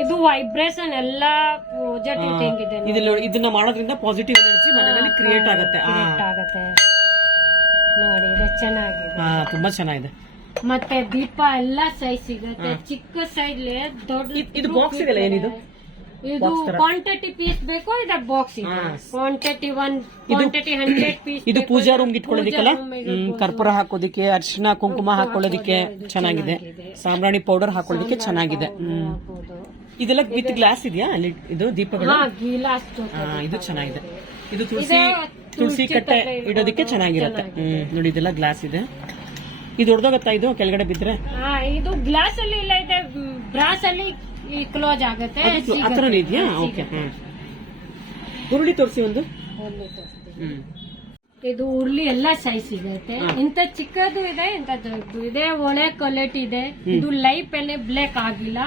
ಇದು ವೈಬ್ರೇಷನ್ ಎಲ್ಲ ಪಾಸಿಟಿವ್ ಥಿಂಗ್ ಇದೆ ನೋಡಿ. ಇದನ್ನ ಮಾಡೋದ್ರಿಂದ ಪಾಸಿಟಿವ್ ಎನರ್ಜಿ ಮನೆಯಲ್ಲಿ ಕ್ರಿಯೇಟ್ ಆಗುತ್ತೆ. ಆ, ಆಗತ್ತೆ. ನೋಡಿ ಇದು ಚೆನ್ನಾಗಿದೆ. ಆ, ತುಂಬಾ ಚೆನ್ನಾಗಿದೆ. ಮತ್ತೆ ದೀಪ ಎಲ್ಲ ಸೈಜ್ ಸಿಗುತ್ತೆ. ಚಿಕ್ಕ ಸೈಜ್ ದೊಡ್ಡ ಇದ್- ಬಾಕ್ಸ್ ಇದೆಯಲ್ಲ ಏನಿದು? ಇದು ಕ್ವಾಂಟಿಟಿ ಪೀಸ್ ಬೇಕು ಇದ? ಬಾಕ್ಸ್ ಇದೆ. Quantity one quantity hundred piece ಇದು ಪೂಜಾ ರೂಮ್ ಇಟ್ಕೊಳ್ಳೋದಿಕ್ಕಲ್ಲ? ಕರ್ಪೂರ ಹಾಕೋದಿಕ್ಕೆ ಅರಿಶಿನ ಕುಂಕುಮ ಹಾಕೊಳ್ಳೋದಿಕ್ಕೆ ಚೆನ್ನಾಗಿದೆ. ಸಾಂಬ್ರಾಣಿ ಪೌಡರ್ ಹಾಕೊಳ್ಳೋದಿಕ್ಕೆ ಚೆನ್ನಾಗಿದೆ. ಇದೆಲ್ಲ ವಿತ್ ಗ್ಲಾಸ್ ಇದೆಯಾ? ಅಲ್ಲಿ ಇದು ದೀಪಗಳು? ಇದು ಚೆನ್ನಾಗಿದೆ. ಇದು ತುಳಸಿ ತುಳಸಿ ಕಟ್ಟೆ ಇಡೋದಿಕ್ಕೆ ಚೆನ್ನಾಗಿರುತ್ತೆ. ನೋಡಿ ಇದೆಲ್ಲ ಗ್ಲಾಸ್ ಇದೆ. ಇದು ಹೊಡೆದೋಗತ್ತಾ ಇದು ಕೆಳಗಡೆ ಬಿದ್ರೆ? ಹಾ ಇದು ಗ್ಲಾಸ್ ಅಲ್ಲಿ ಇಲ್ಲ ಇದೆ ಬ್ರಾಸ್ ಅಲ್ಲಿ ಕ್ಲೋಸ್ ಆಗುತ್ತೆ ಆ ಥರನೂ ಇದೆಯಾ? ಓಕೆ ಹ್ಮ್ ಉರುಳಿ ತೋರಿಸಿ ಒಂದು. ಸಿಗುತ್ತೆ. ಹ್ಮ್. ಇದು ಉರ್ಲಿ ಎಲ್ಲ ಸೈಜ್ ಸಿಗುತ್ತೆ ಇಂತ ಚಿಕ್ಕದು ಇದೆ ಇಂತ ದೊಡ್ಡದು ಇದೆ ಒಳೆ ಕ್ವಾಲಿಟಿ ಇದೆ. ಇದು ಲೈಫ್ ಎಲ್ಲ ಬ್ಲೇಕ್ ಆಗಿಲ್ಲ.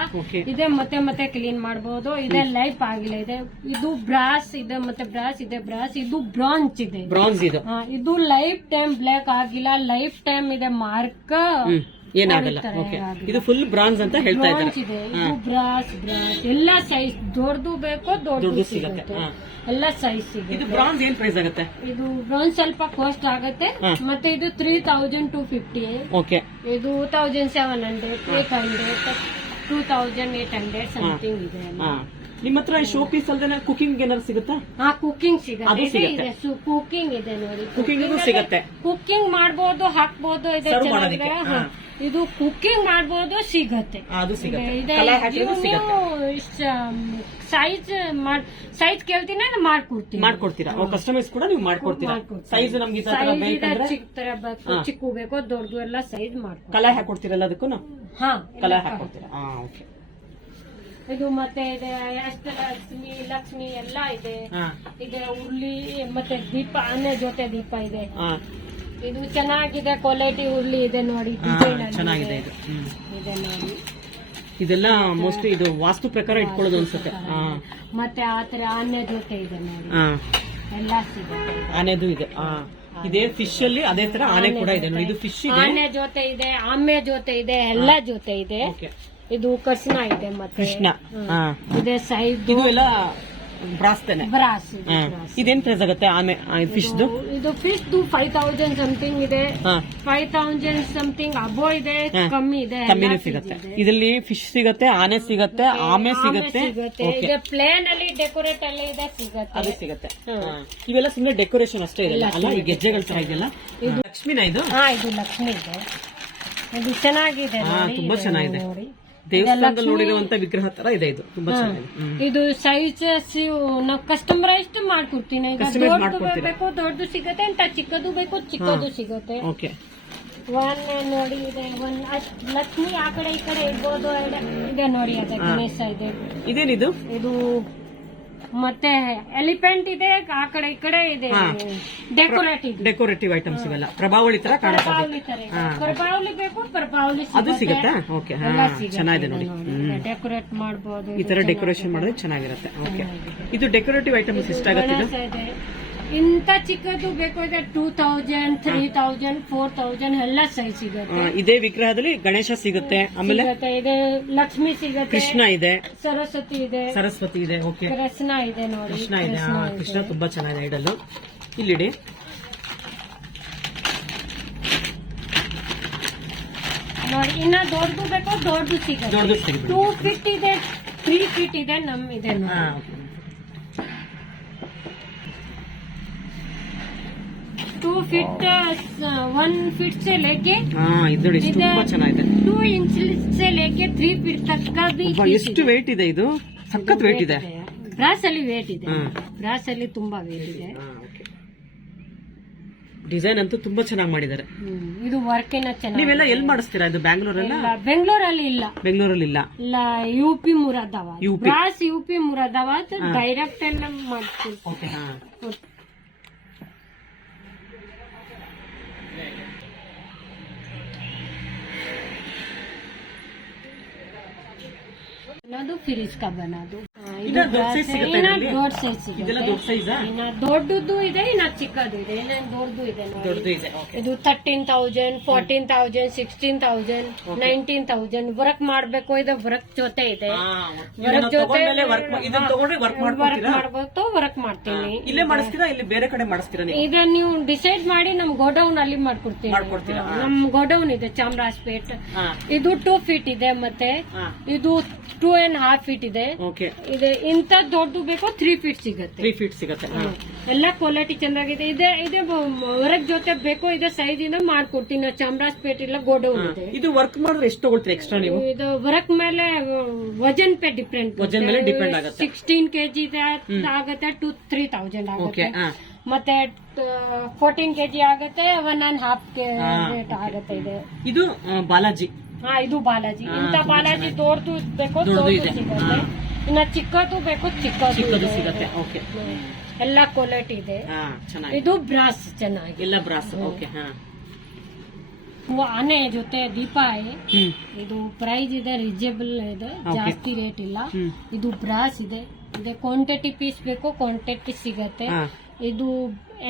ಇದೆ ಮತ್ತೆ ಮತ್ತೆ ಕ್ಲೀನ್ ಮಾಡಬಹುದು ಇದೆ ಲೈಫ್ ಆಗಿಲ್ಲ. ಇದೆ ಇದು ಬ್ರಾಸ್ ಇದೆ ಮತ್ತೆ ಬ್ರಾಸ್ ಇದೆ ಬ್ರಾಸ್ ಇದು ಬ್ರಾಂಚ್ ಇದೆ. ಇದು. ಇದು ಲೈಫ್ ಟೈಮ್ ಬ್ಲಾಕ್ ಆಗಿಲ್ಲ. ಲೈಫ್ ಟೈಮ್ ಇದೆ ಮಾರ್ಕ್ ಏನಾಗಲ್ಲ. ಓಕೆ ಇದು ಫುಲ್ ಬ್ರಾನ್ಸ್ ಅಂತ ಹೇಳ್ತಾ ಇದ್ದಾರೆ. ಇದೆ. ಇದು ಬ್ರಾಸ್ ಬ್ರಾಸ್ ಎಲ್ಲಾ ಸೈಜ್ ದೊಡ್ಡದು ಬೇಕೋ ದೊಡ್ಡದು ಸಿಗುತ್ತೆ, ಎಲ್ಲ ಸೈಜ್ ಸಿಗುತ್ತೆ. ಇದು ಬ್ರಾನ್ಸ್ ಏನ್ ಪ್ರೈಸ್ ಆಗುತ್ತೆ? ಇದು ಬ್ರಾನ್ಸ್ ಸ್ವಲ್ಪ ಕಾಸ್ಟ್ ಆಗುತ್ತೆ. ಮತ್ತೆ ಇದು three thousand two fifty okay ಇದು thousand seven hundred eight hundred two thousand eight hundred something ಇದೆ ನಿಮ್ಮ ಹತ್ರ ಶೋ ಪೀಸ್ ಅಲ್ಲದೆ ಕುಕಿಂಗ್ ಏನಾದ್ರು ಸಿಗುತ್ತಾ? ಹಾ ಕುಕಿಂಗ್ ಅದು ಸಿಗುತ್ತೆ ಸಿಗುತ್ತೆ. ಇದೆ. ಕುಕಿಂಗ್ ಇದೆ ನೋಡಿ. ಕುಕಿಂಗ್ ಸಿಗತ್ತೆ. ಕುಕಿಂಗ್ ಮಾಡ್ಬೋದು ಹಾಕ್ಬೋದು ಇದೆ Serve ಚೆನ್ನಾಗಿದೆ. ಮಾಡೋದಕ್ಕೆ, ಹಾ. ಇದು ಕುಕಿಂಗ್ ಮಾಡ್ಬೋದು ಸಿಗತ್ತೆ. ಅದು ಸಿಗತ್ತೆ. ಇದೆ ಕಲರ್ ಹಾಕಿದ್ರು ಸಿಗತ್ತೆ. ಸೈಜ್ ಸೈಜ್ ಕೇಳ್ತೀನಿ ನಾನು ಮಾಡ್ಕೊಡ್ತೀನಿ. ಮಾಡ್ಕೊಡ್ತೀರಾ? ಕಸ್ಟಮೈಸ್ ಕೂಡ ನೀವು ಮಾಡ್ಕೊಡ್ತೀರಾ? ಮಾಡ್ಕೊಡ್ತೀನಿ. ಸೈಜ್ ನಮ್ಗೆ ಈ ತರ ಸೈಜ್ ಬೇಕಂದ್ರೆ? ಬೇಕು ಚಿಕ್ಕ ಬೇಕೋ ದೊಡ್ಡದು ಎಲ್ಲ ಸೈಜ್ ಮಾಡ್ಕೊ ಕಲರ್ ಹಾಕೊಡ್ತೀರಲ್ಲ ಅದಕ್ಕೂ ಹಾ ಕಲರ್ ಹಾಕೊಡ್ತೀರಾ? ಓಕೆ ಇದು ಮತ್ತೆ ಇದೆ ಅಷ್ಟಲಕ್ಷ್ಮಿ ಲಕ್ಷ್ಮಿ ಎಲ್ಲ ಇದೆ. ಹಾ. ಇದೆ ಉರ್ಲಿ ಮತ್ತೆ ದೀಪ ಆನೆ ಜೊತೆ ದೀಪ ಇದೆ. ಹಾ. ಇದು ಚೆನ್ನಾಗಿದೆ ಕ್ವಾಲಿಟಿ ಉರ್ಲಿ ಇದೆ ನೋಡಿ ಹಾ, design ಅಲ್ಲಿ ಚೆನ್ನಾಗಿದೆ ಇದು. ಹ್ಮ್. ಇದೆ ನೋಡಿ. ಇದೆಲ್ಲ ಮೋಸ್ಟ್ಲಿ ಇದು ವಾಸ್ತು ಪ್ರಕಾರ ಇಟ್ಕೊಳ್ಳೋದು ಅನ್ಸುತ್ತೆ. ಹಾ. ಮತ್ತೆ ಆತರ ಆನೆ ಜೊತೆ ಇದೆ ನೋಡಿ. ಹಾ. ಎಲ್ಲ ಸಿಗುತ್ತೆ. ಆನೆದು ಇದೆ. ಹಾ. ಇದೇ ಫಿಶ್ ಅಲ್ಲಿ ಅದೇ ತರ ಆನೆ ಕೂಡ ಇದೆ ನೋಡಿ. ಇದು ಫಿಶ್ ಇದೆ. ಆನೆ ಜೊತೆ ಇದೆ ಆಮೆ ಜೊತೆ ಇದೆ ಎಲ್ಲ ಜೊತೆ ಇದೆ. ಓಕೆ. ಇದು ಕೃಷ್ಣ ಇದೆ ಮತ್ತೆ. ಕೃಷ್ಣ. ಹಾ. ಇದೆ ಸೈಡ್ ಇದು ಎಲ್ಲ ಬ್ರಾಸ್ತೇನೆ. ಬ್ರಾಸ್ ಇದೇನ್ ಪ್ರೈಸ್ ಆಗುತ್ತೆ ಆಮೆ ಫಿಶ್ದು ಇದು- ಇದು ಫಿಶ್ ಫೈವ್ ತೌಸಂಡ್ ಸಮಥಿಂಗ್ ಇದೆ. ಹಾ. ಫೈವ್ ತೌಸಂಡ್ ಸಮಥಿಂಗ್ ಅಬೋ ಇದೆ ಹಾ. ಕಮ್ಮಿ ಇದೆ ಕಮ್ಮಿನೂ ಎಲ್ಲ ಸಿಗತ್ತೆ. size ಇದೆ. ಇದರಲ್ಲಿ ಫಿಶ್ ಸಿಗುತ್ತೆ ಆನೆ ಸಿಗುತ್ತೆ ಆಮೆ ಸಿಗುತ್ತೆ. ಓಕೆ ಇದೆ ಪ್ಲೇನ್ ಅಲ್ಲಿ ಡೆಕೋರೇಟ್ ಅಲ್ಲಿ ಇದೆ ಸಿಗತ್ತೆ. ಅದು ಸಿಗತ್ತೆ. ಹಾ. ಹಾ. ಇವೆಲ್ಲ ಸುಮ್ಮನೆ ಡೆಕೋರೇಷನ್ ಅಷ್ಟೇ ಇರಲ್ಲ ಅಲ್ಲ? ಈ ಗೆಜ್ಜೆಗಳ ತರ ಇದೆಯಲ್ಲ? ಲಕ್ಷ್ಮಿನ ಇದು? ಹಾ ಇದು ಲಕ್ಷ್ಮಿ ಇದೆ. ಇದು ಚೆನ್ನಾಗಿದೆ ಹಾ, ನೋಡಿ, ತುಂಬಾ ಇದು ಚೆನ್ನಾಗಿದೆ. ನೋಡಿ. ದೇವಸ್ಥಾನದಲ್ಲಿ ನೋಡಿರುವಂತ ವಿಗ್ರಹ ತರ ಇದೆ ಇದು. ತುಂಬಾ ಚೆನ್ನಾಗಿದೆ. ಇದು ಸೈಜ್ ನಾವು ಕಸ್ಟಮರೈಸ್ಡ್ ಮಾಡ್ಕೊಡ್ತೀನಿ. ಈಗ ದೊಡ್ಡದು? ಬೇಕು ದೊಡ್ಡದು ಸಿಗತ್ತೆ ಅಂತ ಚಿಕ್ಕದು ಬೇಕು ಚಿಕ್ಕದು ಸಿಗುತ್ತೆ. ಓಕೆ. ಒನ್ ನೋಡಿ ಇದೆ ಒನ್ ಲಕ್ಷ್ಮಿ ಆ ಕಡೆ ಈ ಕಡೆ ಇರ್ಬೋದು ಇದೆ- ಇದೆ ನೋಡಿ ಅದೇ ಗಣೇಶ ಇದೆ. ಇದೇನಿದು? ಇದು ಮತ್ತೆ ಎಲಿಫೆಂಟ್ ಇದೆ ಆ ಕಡೆ ಈ ಕಡೆ ಇದೆ. ಡೆಕೋರೇಟಿವ್ ಡೆಕೋರೇಟ್ ಡೆಕೋರೇಟಿವ್ ಐಟಮ್ಸ್ ಇವೆಲ್ಲ. ಪ್ರಭಾವಳಿ ತರ ಕಾಣಿಸ್ತಾರೆ ಪ್ರಭಾವಳಿ ತರ ಇದೆ. ಪ್ರಭಾವಲಿ ಬೇಕು ಪ್ರಭಾವಳಿ ಅದು ಸಿಗುತ್ತೆ? ಓಕೆ ಹಾ ಚೆನ್ನಾಗಿದೆ ನೋಡಿ. ಹ್ಮ್. ಡೆಕೋರೇಟ್ ಮಾಡಬಹುದು ಈ ತರ ಡೆಕೋರೇಷನ್ ಮಾಡಿದ್ರೆ ಚೆನ್ನಾಗಿರುತ್ತೆ. ಓಕೆ ಇದು ಡೆಕೋರೇಟಿವ್ ಐಟಮ್ಸ್ ಇಷ್ಟ ಇದೆ. ಇಂತ ಚಿಕ್ಕದು ಬೇಕು ಅಂದ್ರೆ two thousand three thousand four thousand ಎಲ್ಲ ಸೈಜ್ ಸಿಗುತ್ತೆ. ಇದೇ ವಿಗ್ರಹದಲ್ಲಿ ಗಣೇಶ ಸಿಗುತ್ತೆ. ಆಮೇಲೆ ಸಿಗತ್ತೆ. ಇದೆ ಲಕ್ಷ್ಮಿ ಸಿಗುತ್ತೆ. ಕೃಷ್ಣ ಇದೆ. ಸರಸ್ವತಿ ಇದೆ. ಸರಸ್ವತಿ ಇದೆ ಓಕೆ. ಕೃಷ್ಣ ಇದೆ ನೋಡಿ. ಕೃಷ್ಣ ಇದೆ. ಆ, ಕೃಷ್ಣ ತುಂಬಾ ಚೆನ್ನಾಗಿದೆ ಐಡಲ್ಲು ಇಲ್ಲಿಡಿ. ನೋಡಿ ಇನ್ನ ದೊಡ್ಡದು ಬೇಕು ದೊಡ್ಡದು ಸಿಗತ್ತೆ. ದೊಡ್ಡದು ಸಿಗುತ್ತೆ ಟೂ ಫಿಟ್ ಇದೆ ತ್ರೀ ಫೀಟ್ ಇದೆ ನಮ್ ಇದೆ ನೋಡಿ. ಹಾ okay. To feet one feet से लेके ಹಾ ಇದು ನೋಡಿ ಇದು ತುಂಬಾ ಚೆನ್ನಾಗಿದೆ टू इंच से लेके थ्री फीट तक का भी ಅಬ್ಬಾ, ಎಷ್ಟು ವೇಟ್ ಇದೆ ಇದು ಸಖತ್ ವೇಟ್ ಇದೆ ಬ್ರಾಸ್ ಅಲ್ಲಿ ವೇಟ್ ಇದೆ ಹ್ಮ್. ಬ್ರಾಸ್ ಅಲ್ಲಿ ತುಂಬಾ ವೇಟ್ ಇದೆ ಡಿಸೈನ್ ಅಂತೂ ತುಂಬಾ ಚೆನ್ನಾಗಿ ಮಾಡಿದ್ದಾರೆ ಹ್ಮ್. ಇದು ವರ್ಕ್ ಏನ ಚೆನ್ನಾಗಿ ನೀವೆಲ್ಲ ಎಲ್ಲಿ ಮಾಡಿಸ್ತೀರಾ ಇದು ಬ್ಯಾಂಗ್ಳೂರಲ್ಲ ಬೆಂಗಳೂರಲ್ಲಿ ಇಲ್ಲ ಬೆಂಗಳೂರಲ್ಲಿ ಇಲ್ಲ ಇಲ್ಲ U P Moradabad UP. Brass U P Moradabad direct ಎಲ್ಲ ಮಾಡ್ತೀವಿ ದೊಡ್ಡ ಸೈಜಾ ಇನ್ನ ದೊಡ್ಡದು ಇದೆ ಇನ್ನ ಚಿಕ್ಕದು ಇದೆ. ದೊಡ್ಡದು ಇದೆ ಇದೆ thirteen thousand fourteen thousand sixteen thousand nineteen thousand work ಮಾಡ್ಬೇಕು ಇದು ವರ್ಕ್ ಜೊತೆ ಇದೆ. ವರ್ಕ್ ಜೊತೆ ವರ್ಕ್ ಮಾಡ್ಬೇಕು ವರ್ಕ್ ಮಾಡ್ತೀನಿ. ಇಲ್ಲೇ ಮಾಡಿಸ್ತೀರಾ ಇಲ್ಲಿ ಬೇರೆ ಕಡೆ ಮಾಡಿಸ್ತೀರಾ ನೀವು? ನೀವು ಡಿಸೈಡ್ ಮಾಡಿ ನಮ್ ಗೋಡೌನ್ ಅಲ್ಲಿ? ಹಾ, ನಮ್ ಗೋಡೌನ್ ಇದೆ ಚಾಮರಾಜಪೇಟ್. ಇದು ಟೂ ಫೀಟ್ ಇದೆ ಮತ್ತೆ. ಇದು ಟೂ ಅಂಡ್ ಹಾಫ್ ಫೀಟ್ ಇದೆ. ಓಕೆ ಇದೆ. ಇಂತ ದೊಡ್ಡದು ಬೇಕು ತ್ರೀ ಫೀಟ್ ಸಿಗುತ್ತೆ. ತ್ರೀ ಫೀಟ್ ಸಿಗುತ್ತೆ. ಎಲ್ಲ ಕ್ವಾಲಿಟಿ ಚೆನ್ನಾಗಿದೆ. ಇದೆ ಇದೆ ಹೊರಗ್ ಜೊತೆ ಬೇಕು ಇದೆ ಸೈಜ್ ಇಂದ ಮಾಡ್ಕೊಡ್ತೀನಿ. ಚಾಮರಾಜ್ ಚಾಮರಾಜಪೇಟೆ ಇಲ್ಲ ಗೋಡೌನ್ ಇದೆ. ಇದು ವರ್ಕ್ ಮಾಡಿದ್ರೆ ಎಷ್ಟು ತಗೊಳ್ತೀರಿ ಎಕ್ಸ್ಟ್ರಾ ನೀವು? ಇದು ವರ್ಕ್ ಮೇಲೆ ವಜನ್ ಪೇ ಡಿಪೆಂಡ್ ವಜನ್ ಮೇಲೆ ಡಿಪೆಂಡ್ ಆಗುತ್ತೆ. ಸಿಕ್ಸ್ಟೀನ್ ಕೆಜಿ ಆಗುತ್ತೆ ಟು ತ್ರೀ ತೌಸಂಡ್ ಆಗುತ್ತೆ. ಮತ್ತೆ ಫೋರ್ಟೀನ್ ಕೆಜಿ ಆಗುತ್ತೆ ಒನ್ ಅಂಡ್ ಹಾಫ್ ಆಗುತ್ತೆ ಇದೆ. ಇದು ಬಾಲಾಜಿ. ಹಾ ಇದು ಬಾಲಾಜಿ. ಇಂತ ಬಾಲಾಜಿ ದೊಡ್ಡದು ಬೇಕು ದೊಡ್ಡದು. ಸಿಗುತ್ತೆ. ಇನ್ನ ಚಿಕ್ಕದು ಬೇಕು ಚಿಕ್ಕದು ಸಿಗುತ್ತೆ. ಓಕೆ. ಎಲ್ಲ ಕ್ವಾಲಿಟಿ ಇದೆ. ಇದು ಬ್ರಾಸ್ ಚೆನ್ನಾಗಿ ಎಲ್ಲ ಬ್ರಾಸ್. ಓಕೆ ಹಾ. ಆನೆ ಜೊತೆ ದೀಪಾಯಿ ಹ್ಮ್. ಇದು ಪ್ರೈಸ್ ಇದೆ ರಿಜನೇಬಲ್ ಇದೆ. ಜಾಸ್ತಿ ರೇಟ್ ಇಲ್ಲ. ಇದು ಬ್ರಾಸ್ ಇದೆ. ಇದೆ ಕ್ವಾಂಟಿಟಿ ಪೀಸ್ ಬೇಕು ಕ್ವಾಂಟಿಟಿ ಸಿಗತ್ತೆ. ಇದು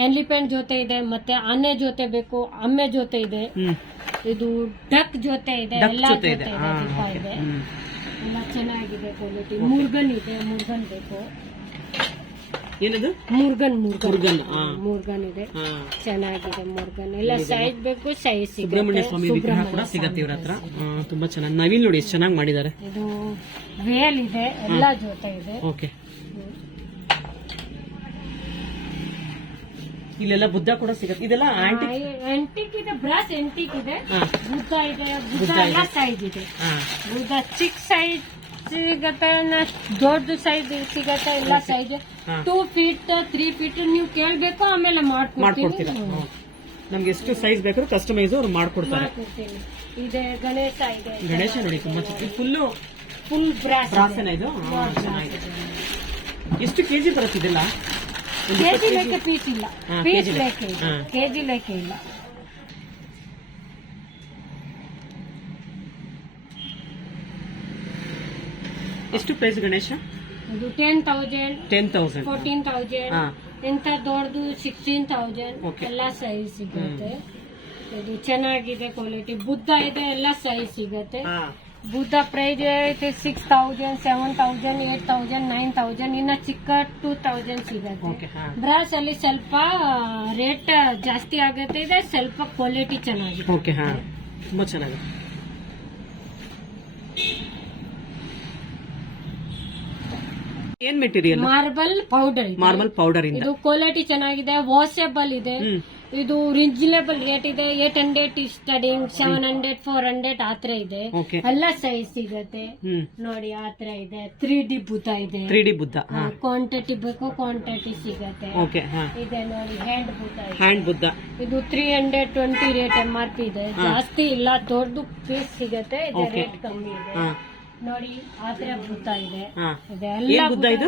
ಎಲಿಫೆಂಟ್ ಜೊತೆ ಇದೆ ಮತ್ತೆ ಆನೆ ಜೊತೆ ಬೇಕು ಅಮ್ಮೆ ಜೊತೆ ಇದೆ. ಇದು ಡಕ್ ಜೊತೆ ಇದೆ ಎಲ್ಲ ಜೊತೆ ಜೊತೆ ಇದೆ ಇದೆ ಹಾ ದೀಪ ಓಕೆ. ಇದೆ. ಹ್ಮ್. ಎಲ್ಲ ಚೆನ್ನಾಗಿದೆ ಕ್ವಾಲಿಟಿ ಮುರ್ಗನ್ ಇದೆ ಮುರ್ಗನ್ ಬೇಕು. ಏನದು? ಮುರ್ಗನ್ ಮುರ್ಗನ್ ಮುರುಗನ್ ಹಾ. ಮುರ್ಗನ್ ಇದೆ. ಹಾ. ಚೆನ್ನಾಗಿದೆ ಮುರ್ಗನ್ ಎಲ್ಲ ಸೈಜ್ ಬೇಕು ಸೈಜ್ ಸುಬ್ರಹ್ಮಣ್ಯ ಸ್ವಾಮಿ ವಿಗ್ರಹ ಕೂಡ ಸಿಗತ್ತೆ ಇವ್ರ ಹತ್ರ. ತುಂಬಾ ಚೆನ್ನಾಗಿ ನವಿಲ್ ನೋಡಿ ಎಷ್ಟು ಚೆನ್ನಾಗಿ ಮಾಡಿದ್ದಾರೆ. ಇದು ವೇಲ್ ಇದೆ ಎಲ್ಲ ಜೊತೆ ಇದೆ. ಓಕೆ. ಇಲ್ಲೆಲ್ಲ ಬುದ್ಧ ಕೂಡ ಸಿಗುತ್ತೆ. ಇದೆಲ್ಲ ಆಂಟಿಕ್ ಎಂಟಿಕ್ ಇದೆ ಬ್ರಾಸ್ ಎಂಟಿಕ್ ಇದೆ. ಹಾ. ಬುದ್ಧ ಇದೆ ಬುದ್ಧ ಬುದ್ಧ ಎಲ್ಲ ಇದೆ. ಸೈಜ್ ಇದೆ. ಹಾ. ಬುದ್ಧ ಚಿಕ್ಕ ಸೈಜ್ ಸಿಗತ್ತೆ ದೊಡ್ಡ ಸೈಜ್ ಸಿಗತ್ತೆ ಎಲ್ಲ ಸೈಜ್ ಹಾ. ಟೂ ಫೀಟ್ ತ್ರೀ ಫೀಟ್ ನೀವು ಕೇಳ್ಬೇಕು ಆಮೇಲೆ ಮಾಡ್ಕೊಡ್ತೀರಾ? ಮಾಡ್ಕೊಡ್ತೀನಿ ಹ್ಮ್. ನಮ್ಗೆ ಎಷ್ಟು ಸೈಜ್ ಬೇಕಾದ್ರೂ ಕಸ್ಟಮೈಸ್ ಅವ್ರು ಮಾಡ್ಕೊಡ್ತಾರೆ. ಮಾಡ್ಕೊಡ್ತೀನಿ. ಇದೆ ಗಣೇಶ ಇದೆ. ಗಣೇಶ ನೋಡಿ ತುಂಬಾ ಚಿಕ್ಕ ಫುಲ್ಲು ಫುಲ್ ಬ್ರಾಸ್ ಬ್ರಾಸನ ಇದು. ಹಾ, ಚೆನ್ನಾಗಿದೆ. ಎಷ್ಟು ಕೆಜಿ ಬರುತ್ತೆ ಇದೆಲ್ಲ? ಕೆಜಿ ಇಪ್ಪತ್ತು ಲೆಕ್ಕ ಪೀಸ್ ಇಲ್ಲ ಹಾ, ಪೀಸ್ kg ಲೆಕ್ಕ ಇಲ್ಲ ಹಾ. ಕೆಜಿ ಲೆಕ್ಕ ಇಲ್ಲ ಎಷ್ಟು ಪ್ರೈಸ್ ಗಣೇಶ ಇದು ten thousand ten thousand fourteen thousand ಹಾ ಇಂಥ ದೊಡ್ಡದು ಸಿಕ್ಸ್ಟೀನ್ ತೌಸಂಡ್ Okay. ಎಲ್ಲ ಸೈಜ್ ಸಿಗುತ್ತೆ ಇದು ಚೆನ್ನಾಗಿದೆ ಕ್ವಾಲಿಟಿ ಬುದ್ಧ ಇದೆ ಎಲ್ಲ ಸೈಜ್ ಸಿಗುತ್ತೆ ಹಾ. ಬುದ್ಧ ಪ್ರೈಸ್ ಐತೆ six thousand seven thousand eight thousand nine thousand ಇನ್ನ ಚಿಕ್ಕ ಟೂ ತೌಸಂಡ್ ಸಿಗುತ್ತೆ. ಬ್ರಾಸ್ ಅಲ್ಲಿ ಸ್ವಲ್ಪ ರೇಟ್ ಜಾಸ್ತಿ ಆಗುತ್ತೆ ಇದೆ ಸ್ವಲ್ಪ ಕ್ವಾಲಿಟಿ ಚೆನ್ನಾಗಿದೆ. ಓಕೆ ಹಾ. ತುಂಬಾ ಚೆನ್ನಾಗಿದೆ. ಏನ್ material marble powder marble powder ಇಂದ. ಇದು ಕ್ವಾಲಿಟಿ ಚೆನ್ನಾಗಿದೆ ವಾಸೆಬಲ್ ಇದೆ. ಇದು ರೀಸನೇಬಲ್ ರೇಟ್ ಇದೆ. Eight hundred starting seven hundred four hundred ಆತರ ಇದೆ. ಎಲ್ಲ ಸೈಜ್ ಸಿಗತ್ತೆ. ಹ್ಮ್. ನೋಡಿ ಆತರ ಇದೆ. ತ್ರೀ ಡಿ ಬುದ್ಧ ಇದೆ. ತ್ರೀ ಡಿ ಬುದ್ಧ ಹಾ ಕ್ವಾಂಟಿಟಿ ಬೇಕು ಕ್ವಾಂಟಿಟಿ ಸಿಗತ್ತೆ. ಓಕೆ ಹಾ. ಇದೆ ನೋಡಿ ಹ್ಯಾಂಡ್ ಬುದ್ಧ ಇದೆ. ಹ್ಯಾಂಡ್ ಬುದ್ಧ. ಇದು three hundred twenty rate M R P ಇದೆ. ಜಾಸ್ತಿ ಇಲ್ಲ ದೊಡ್ಡದು ಪೀಸ್ ಸಿಗತ್ತೆ. ಇದೆ Okay. ರೇಟ್ ಕಮ್ಮಿ ಇದೆ. ಹಾ. ನೋಡಿ ಆತರ ಬುದ್ಧ ಇದೆ. ಹಾ. ಇದೆ. ಏನ್ ಬುದ್ಧ ಇದು?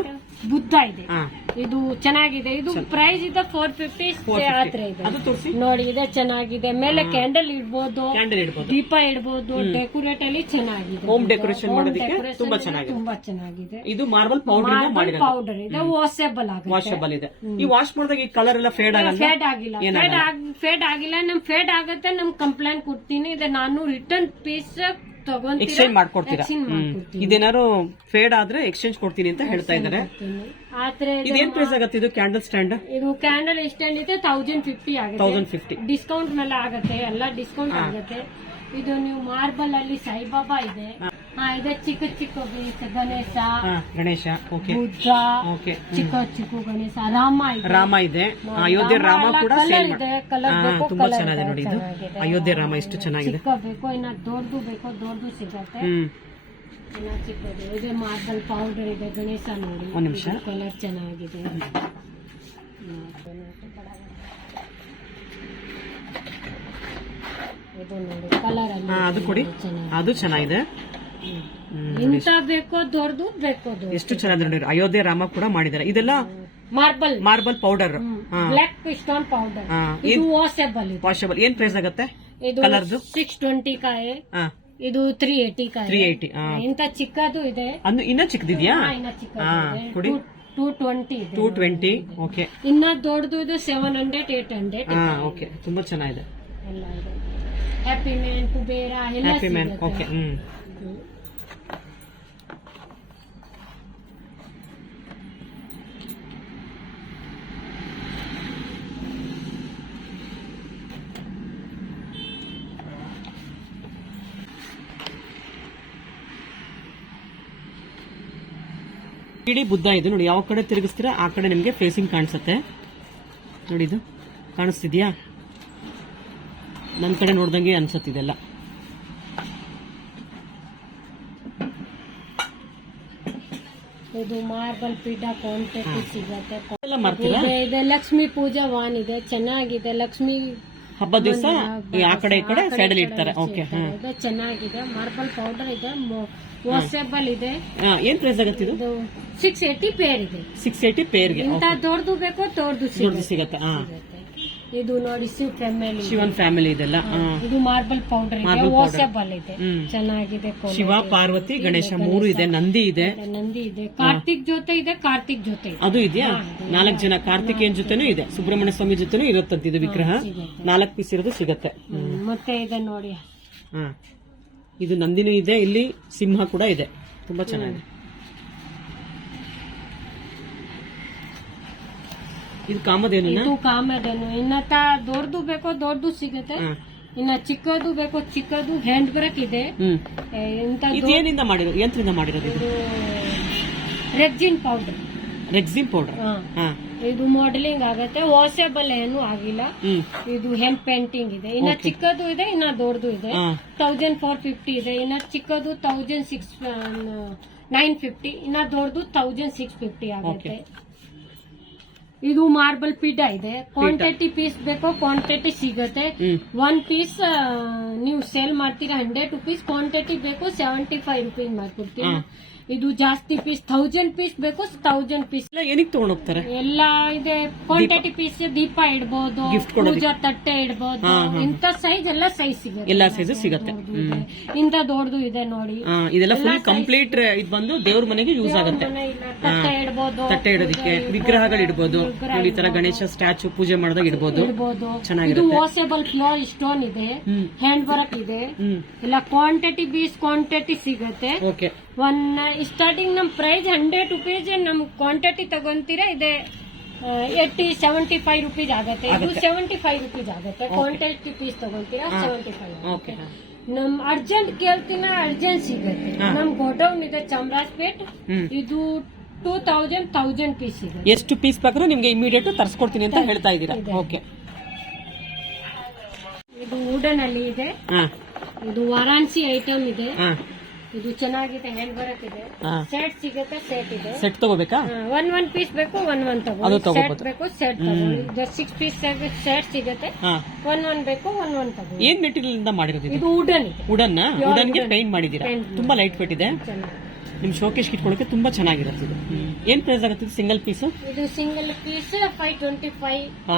ಬುದ್ಧ ಇದೆ. ಹಾ. ಇದು ಚೆನ್ನಾಗಿದೆ. ಇದು ಪ್ರೈಸ್ ಇದೆ ಫೋರ್ ಫಿಫ್ಟಿ 450. ಆತರ ಇದೆ. ಅದು ತೋರಿಸಿ. ನೋಡಿ ಇದೆ ಚೆನ್ನಾಗಿದೆ. ಮೇಲೆ ಕ್ಯಾಂಡಲ್ ಇಡ್ಬೋದು. ಕ್ಯಾಂಡಲ್ ಇಡ್ಬೋದು. ದೀಪ ಇಡ್ಬೋದು. ಡೆಕೋರೇಟ್ ಅಲ್ಲಿ ಚೆನ್ನಾಗಿದೆ ಹೋಮ್ ಡೆಕೋರೇಷನ್ Home ಮಾಡೋದಕ್ಕೆ decoration ತುಂಬಾ ಅಲ್ಲಿ ಚೆನ್ನಾಗಿದೆ. ತುಂಬಾ ಚೆನ್ನಾಗಿದೆ. ಇದು ಮಾರ್ಬಲ್ ಪೌಡರ್ ಇಂದ ಮಾಡಿರೋದು. ಪೌಡರ್ ಇದೆ. ವಾಷೇಬಲ್ ಆಗುತ್ತೆ. ವಾಷಬಲ್ ಇದೆ. ಈ ವಾಶ್ ಮಾಡಿದಾಗ ಈ ಕಲರ್ ಎಲ್ಲ ಫೇಡ್ ಆಗಲ್ಲ. ಫೇಡ್ ಆಗಿಲ್ಲ? ಫೇಡ್ ಫೇಡ್ ಆಗಿಲ್ಲ. ನಮ್ ಫೇಡ್ ಆಗುತ್ತೆ ನಮ್ ಕಂಪ್ಲೇಂಟ್ ಕೊಡ್ತೀನಿ. ಇದೆ ನಾನು ರಿಟರ್ನ್ ಪೀಸ್ ಎಕ್ಸ್ಚೇಂಜ್ ಮಾಡ್ಕೊಡ್ತೀರಾ? ಇದೇನಾದ್ರು ಫೇಡ್ ಆದ್ರೆ ಎಕ್ಸ್ಚೇಂಜ್ ಕೊಡ್ತೀನಿ ಅಂತ ಹೇಳ್ತಾ ಇದ್ದಾರೆ ಆತರ ಇದೇನ್ ಪ್ರೈಸ್ ಆಗತ್ತೆ ಇದು ಕ್ಯಾಂಡಲ್ ಸ್ಟ್ಯಾಂಡ್ ಇದು ಕ್ಯಾಂಡಲ್ ಸ್ಟ್ಯಾಂಡ್ ಇದೆ ತೌಸಂಡ್ ಫಿಫ್ಟಿ ಆಗುತ್ತೆ. ತೌಸಂಡ್ ಫಿಫ್ಟಿ ಡಿಸ್ಕೌಂಟ್ ಮೇಲೆ ಆಗುತ್ತೆ ಎಲ್ಲ ಡಿಸ್ಕೌಂಟ್ ಆಗುತ್ತೆ. ಇದು ನೀವು ಮಾರ್ಬಲ್ ಅಲ್ಲಿ ಸಾಯಿಬಾಬಾ ಇದೆ. ಹಾ ಇದೆ ಚಿಕ್ಕ ಚಿಕ್ಕ ಬೀಸ್ ಗಣೇಶ ಹಾ ಗಣೇಶ ಓಕೆ. ಬುದ್ಧ ಓಕೆ ಚಿಕ್ಕ ಚಿಕ್ಕ ಗಣೇಶ ರಾಮ ಇದೆ. ರಾಮ ಇದೆ. ಅಯೋಧ್ಯೆ ರಾಮ ಕೂಡ colour ಸೇಲ್ ಇದೆ ಕಲರ್ ಬೇಕು ತುಂಬಾ colour ಚೆನ್ನಾಗಿದೆ ಇದೆ, ನೋಡಿ ಇದು ಚೆನ್ನಾಗಿದೆ. ಅಯೋಧ್ಯೆ ರಾಮ ಎಷ್ಟು ಚೆನ್ನಾಗಿದೆ. ಚಿಕ್ಕ ಬೇಕು ಇನ್ನ ದೊಡ್ಡದು ಬೇಕೋ ದೊಡ್ಡದು ಸಿಗತ್ತೆ. ಹ್ಮ್. ಇನ್ನ ಚಿಕ್ಕದು. ಇದೆ ಮಾರ್ಬಲ್ ಪೌಡರ್ ಇದೆ ಗಣೇಶ ನೋಡಿ. ಒಂದ್ ನಿಮಿಷ. ಕಲರ್ ಚೆನ್ನಾಗಿದೆ. ಇದು ನೋಡಿ ಕಲರ್ ಅಲ್ಲಿ ಹಾ ಅದು ಕೊಡಿ. ಚೆನ್ನಾಗಿದೆ. ಅದು ಚೆನ್ನಾಗಿದೆ. ಇಂತ ಬೇಕೋ ದೊಡ್ಡದು ಬೇಕೋ ದೊಡ್ಡದು. ಎಷ್ಟು ಚೆನ್ನಾಗಿ ನೋಡಿ ಅಯೋಧ್ಯೆ ರಾಮ ಕೂಡ ಮಾಡಿದ್ದಾರೆ. ಇದೆಲ್ಲ marble marble powder black black stone powder ಹಾ. ಇದು ವಾಷಬಲ್ ಇದೆ. ವಾಷಬಲ್ ಏನ್ ಪ್ರೈಸ್ ಆಗುತ್ತೆ? ಇದು? ಸಿಕ್ಸ್ ಟ್ವೆಂಟಿ ಕಾಯಿ. ಹಾ. ಇದು ತ್ರೀ ಏಟಿ ಕಾಯಿ. ತ್ರೀ ಏಯ್ಟಿ ಹಾ. ಇಂತ ಚಿಕ್ಕದು ಇದೆ. ಅದು ಇನ್ನ ಚಿಕ್ಕದಿದ್ಯಾ? ಹಾ, ಇನ್ನ ಚಿಕ್ಕದು ಇದೆ. ಟೂ ಟ್ವೆಂಟಿ ಇದೆ. ಟೂ ಟ್ವೆಂಟಿ ಓಕೆ ಇನ್ನ ದೊಡ್ಡದು ಇದು ಸೆವೆನ್ ಹಂಡ್ರೆಡ್ ಏಟ್ ಹಂಡ್ರೆಡ್ ಹಾ ಓಕೆ ತುಂಬಾ ಚೆನ್ನಾಗಿದೆ. ಎಲ್ಲ ಇದೆ. ಹ್ಯಾಪಿ ಮ್ಯಾನ್ ಕುಬೇರ ಎಲ್ಲ ಹ್ಯಾಪಿ ಮ್ಯಾನ್ ಸಿಗುತ್ತೆ. ಓಕೆ ಹ್ಮ್. ಹ್ಮ್. ಇಡೀ ಬುದ್ಧ ಇದು. ನೋಡಿ ಯಾವ ಕಡೆ ತಿರುಗಿಸ್ತೀರಾ ಆ ಕಡೆ ನಿಮಗೆ ಫೇಸಿಂಗ್ ಕಾಣಿಸುತ್ತೆ. ನೋಡಿ ಇದು. ಕಾಣಿಸ್ತಿದ್ಯಾ? ನನ್ನ ಕಡೆ ನೋಡ್ದಂಗೆ ಅನ್ಸತ್ತಿದೆಲ್ಲ ಇದು ಮಾರ್ಬಲ್ ಪೀಠ ಕ್ವಾಂಟಿಟಿ ಸಿಗತ್ತೆ. ಲಕ್ಷ್ಮಿ ಪೂಜಾ ವಾನ್ ಇದೆ. ಚೆನ್ನಾಗಿದೆ. ಲಕ್ಷ್ಮಿ ಹಬ್ಬದ ದಿವಸ ಆ ಕಡೆ ಈ ಕಡೆ ಸೈಡ್ ಅಲ್ಲಿ ಇಡ್ತಾರೆ. ಓಕೆ ಹಾ. ಚೆನ್ನಾಗಿದೆ. ಮಾರ್ಬಲ್ ಪೌಡರ್ ಇದೆ. ವಾಷೇಬಲ್ ಇದೆ ಏನ್ ಪ್ರೈಸ್ ಆಗತ್ತೆ ಇದು? ಸಿಕ್ಸ್ ಏಟಿ ಪೇರ್ ಇದೆ. ಸಿಕ್ಸ್ ಏಟಿ ಪೇರ್ಗೆ ಇಂತ ದೊಡ್ಡದು ಬೇಕೋ ದೊಡ್ಡದು ದೊಡ್ಡದು ಸಿಗತ್ತೆ ಇದು ನೋಡಿ ಶಿವ್ ಫ್ಯಾಮಿಲಿ ಶಿವನ್ ಫ್ಯಾಮಿಲಿ ಇದೆಲ್ಲ ಇದು ಮಾರ್ಬಲ್ ಪೌಡರ್ ಇದೆ. Marble ಇದೆ. ಚೆನ್ನಾಗಿದೆ. ಶಿವ ಪಾರ್ವತಿ ಗಣೇಶ ಮೂರು ಇದೆ ನಂದಿ ಇದೆ. ನಂದಿ ಇದೆ. ಕಾರ್ತಿಕ್ ಜೊತೆ ಇದೆ ಕಾರ್ತಿಕ್ ಜೊತೆ ಅದು ಇದೆಯಾ? ನಾಲ್ಕು ಜನ ಕಾರ್ತಿಕೇಯನ್ ಜೊತೆನೂ ಇದೆ. ಸುಬ್ರಹ್ಮಣ್ಯ ಸ್ವಾಮಿ ಜೊತೆನೂ ಇರುತ್ತಂತ ಇದು ವಿಗ್ರಹ. ನಾಲ್ಕು ಪೀಸ್ ಇರೋದು ಸಿಗತ್ತೆ. ಮತ್ತೆ ಇದೆ ನೋಡಿ. ಇದು ನಂದಿನೂ ಇದೆ ಇಲ್ಲಿ ಸಿಂಹ ಕೂಡ ಇದೆ. ತುಂಬಾ ಚೆನ್ನಾಗಿದೆ. ಇದು ಕಾಮಧೇನು ಕಾಮಧೇನು. ಇನ್ನ ತ ದೊಡ್ಡದು ಬೇಕೋ ದೊಡ್ಡದು ಸಿಗುತ್ತೆ. ಇನ್ನ ಚಿಕ್ಕದು ಬೇಕೋ ಚಿಕ್ಕದು ಹ್ಯಾಂಡ್ ಬ್ರೇಕ್ ಇದೆ. ಇದು ಮಾಡಿರೋದು? ಯಂತ್ರದಿಂದ ಮಾಡಿರೋದು ರೆಕ್ಸಿನ್ ಪೌಡರ್ ಪೌಡರ್. ಇದು ಮಾಡೆಲಿಂಗ್ ಆಗತ್ತೆ ವಾಷೇಬಲ್ ಏನು ಆಗಿಲ್ಲ. ಇದು ಹೆಂಪ್ ಪೇಂಟಿಂಗ್ ಇದೆ. ಇನ್ನ ಚಿಕ್ಕದು ಇದೆ ಇನ್ನ ದೊಡ್ಡದು ಇದೆ. ತೌಸಂಡ್ ಫೋರ್ ಫಿಫ್ಟಿ ಇದೆ. ಇನ್ನ ಚಿಕ್ಕದು ತೌಸಂಡ್ ಸಿಕ್ಸ್ ನೈನ್ ಫಿಫ್ಟಿ ಇನ್ನ ದೊಡ್ಡದು ತೌಸಂಡ್ ಸಿಕ್ಸ್ ಫಿಫ್ಟಿ ಆಗುತ್ತೆ. ಇದು ಮಾರ್ಬಲ್ ಪೀಠ ಇದೆ. ಕ್ವಾಂಟಿಟಿ ಪೀಸ್ ಬೇಕು ಕ್ವಾಂಟಿಟಿ ಸಿಗುತ್ತೆ. ಒನ್ ಪೀಸ್ ನೀವು ಸೇಲ್ ಮಾಡ್ತೀರಾ ಹಂಡ್ರೆಡ್ ರುಪೀಸ್ ಕ್ವಾಂಟಿಟಿ ಬೇಕು ಸೆವೆಂಟಿ ಫೈವ್ ರುಪೀಸ್ ಮಾಡ್ಕೊಡ್ತೀನಿ ಹಾ. ಇದು ಜಾಸ್ತಿ ಪೀಸ್ ಥೌಸಂಡ್ ಪೀಸ್ ಬೇಕು ಥೌಸಂಡ್ ಪೀಸ್ ಏನಕ್ಕೆ ತಗೊಂಡ್ ಹೋಗ್ತಾರೆ? ಎಲ್ಲ ಇದೆ ಕ್ವಾಂಟಿಟಿ ಪೀಸ್ ದೀಪ ಇಡಬಹುದು ಪೂಜಾ ತಟ್ಟೆ ಇಡಬಹುದು ಇಂತ ಸೈಜ್ ಎಲ್ಲ ಸೈಜ್ ಸಿಗುತ್ತೆ. ಎಲ್ಲಾ ಸೈಜ್ ಸಿಗುತ್ತೆ. ಇಂತ ದೊಡ್ಡದು ಇದೆ ನೋಡಿ. ಇದೆಲ್ಲ ಫುಲ್ ಕಂಪ್ಲೀಟ್ ಇದು ಬಂದು ದೇವ್ರ ಮನೆಗೆ ಯೂಸ್ ಆಗುತ್ತೆ. ತಟ್ಟೆ ಇಡ್ಬೋದು ತಟ್ಟೆ ಇಡೋದಕ್ಕೆ ವಿಗ್ರಹಗಳು ಇಡಬಹುದು ಈ ತರ ಗಣೇಶ ಸ್ಟ್ಯಾಚು ಪೂಜೆ ಮಾಡಿದಾಗ ಇಡ್ಬೋದು. ಇದು ಚೆನ್ನಾಗಿರುತ್ತೆ ಫ್ಲೋರ್ ಸ್ಟೋನ್ ಇದೆ. ಹ್ಯಾಂಡ್ ವರ್ಕ್ ಇದೆ. ಎಲ್ಲ ಇಲ್ಲ ಕ್ವಾಂಟಿಟಿ ಬೀಸ್ ಕ್ವಾಂಟಿಟಿ ಸಿಗುತ್ತೆ. ಓಕೆ ಒನ್ ಸ್ಟಾರ್ಟಿಂಗ್ ನಮ್ ಪ್ರೈಸ್ ಹಂಡ್ರೆಡ್ ರುಪೀಸ್ ನಮ್ ಕ್ವಾಂಟಿಟಿ ತಗೊಂತೀರಾ ಇದೆ ಏಟಿ ಸೆವೆಂಟಿ ಫೈವ್ ರುಪೀಸ್ ಆಗುತ್ತೆ. ಇದು. ಸೆವೆಂಟಿ ಫೈವ್ ರುಪೀಸ್ ಆಗುತ್ತೆ. ಕ್ವಾಂಟಿಟಿ ಪೀಸ್ ತಗೊಂತೀರಾ. ಸೆವೆಂಟಿ ಫೈವ್ ಓಕೆ ನಮ್ ಅರ್ಜೆಂಟ್ ಕೇಳ್ತೀನ ಅರ್ಜೆಂಟ್ ಸಿಗುತ್ತೆ. ನಮ್ ಗೋಡೌನ್ ಇದೆ ಚಾಮರಾಜಪೇಟ್. ಇದು ಟೂ ತೌಸಂಡ್ ತೌಸಂಡ್ ಪೀಸ್ ಇದೆ. ಎಷ್ಟು ಪೀಸ್ ಬೇಕಾದ್ರೂ ನಿಮ್ಗೆ ಇಮಿಡಿಯೇಟ್ ತರ್ಸ್ಕೊಡ್ತೀನಿ ಅಂತ ಹೇಳ್ತಾ ಇದ್ದೀರಾ? ಓಕೆ ಇದು ವುಡನ್ ಅಲ್ಲಿ ಇದೆ. ಇದು ವಾರಾಣಸಿ ಐಟಮ್ ಇದೆ. ಇದು ಚೆನ್ನಾಗಿದೆ ಹ್ಯಾಂಡ್ ವರ್ಕ್ ಇದೆ. ಹಾ. ಸೆಟ್ ಸಿಗುತ್ತೆ ಸೆಟ್ ಇದೆ. ಸೆಟ್ ತಗೋಬೇಕಾ? ಒನ್ ಒನ್ ಪೀಸ್ ಬೇಕು ಒನ್ ಒನ್ ಅದು ತಗೋಬೋದು. ಸೆಟ್ ಬೇಕು ಸೆಟ್ ಸಿಕ್ಸ್ ಪೀಸ್ ಸೆಟ್ ಸಿಗುತ್ತೆ. ಹಾ. ಒನ್ ಒನ್ ಬೇಕು ಒನ್ ಒನ್ ತಗೋ. ಏನ್ ಮೆಟೀರಿಯಲ್ ಇಂದ ಮಾಡಿರೋದು ಇದು? ಇದು ವುಡನ್ ಇದೆ ವುಡನ್ ಪೇಂಟ್ ಮಾಡಿದೀರಾ Paint ತುಂಬಾ ಲೈಟ್ ವೇಟ್ ಇದೆ ನಿಮ್ ಶೋಕೇಶ್ ಇಟ್ಕೊಳ್ಳೋಕೆ ತುಂಬಾ ಚೆನ್ನಾಗಿರುತ್ತೆ ಇದು. ಏನ್ ಪ್ರೈಸ್ ಆಗುತ್ತೆ ಸಿಂಗಲ್ ಪೀಸ್ ಇದು single piece five twenty five ಹಾ.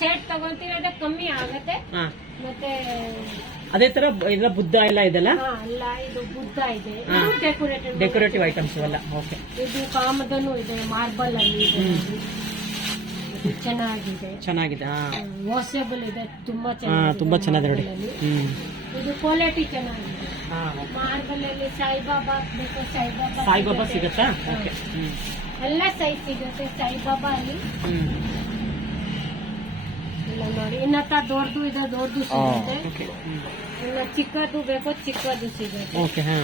ಸೆಟ್ ತಗೊಂತೀರ ಅದ ಕಮ್ಮಿ ಆಗುತ್ತೆ. ಹಾ. ಮತ್ತೆ ಅದೇ ತರ ಎಲ್ಲ ಬುದ್ಧ ಎಲ್ಲ ಇದೆಲ್ಲ ಹಾ, ಅಲ್ಲ ಇದು ಬುದ್ಧ ಇದೆ. ಹಾ. ಡೆಕೋರೇಟೆಡ್ ಡೆಕೋರೇಟಿವ್ ಐಟಮ್ಸ್ ಎಲ್ಲ ಓಕೆ ಇದು ಕಾಮದನು ಇದೆ ಮಾರ್ಬಲ್ ಅಲ್ಲಿ ಇದೆ. ಹ್ಮ್. ಇದು ಚೆನ್ನಾಗಿದೆ. ಚೆನ್ನಾಗಿದೆ ಹಾ. ವಾಷೇಬಲ್ ಇದೆ ತುಂಬಾ ಹಾ ಚೆನ್ನಾಗಿದೆ ತುಂಬಾ ಚೆನ್ನಾಗಿದೆ ನೋಡಿ. marble ಅಲ್ಲಿ. ಹ್ಮ್. ಇದು ಕ್ವಾಲಿಟಿ ಚೆನ್ನಾಗಿದೆ. ಹಾ ಮಾರ್ಬಲ್ ಅಲ್ಲಿ ಸಾಯಿಬಾಬಾ ಬೇಕು ಸಾಯಿಬಾಬಾ ಸಾಯಿಬಾಬಾ ಸಿಗುತ್ತಾ. ಓಕೆ ಹ್ಮ್. ಎಲ್ಲ ಸೈಜ್ ಸಿಗುತ್ತೆ ಸಾಯಿಬಾಬಾ ಅಲ್ಲಿ. ಹ್ಮ್. ಇಲ್ಲ ನೋಡಿ. ಇನ್ನತ್ತ ದೊಡ್ಡದು ಇದೆ ದೊಡ್ಡದು ಸಿಗುತ್ತೆ. ಇನ್ನ ಚಿಕ್ಕದು ಬೇಕೋ ಚಿಕ್ಕದು ಸಿಗುತ್ತೆ. ಓಕೆ ಹಾ.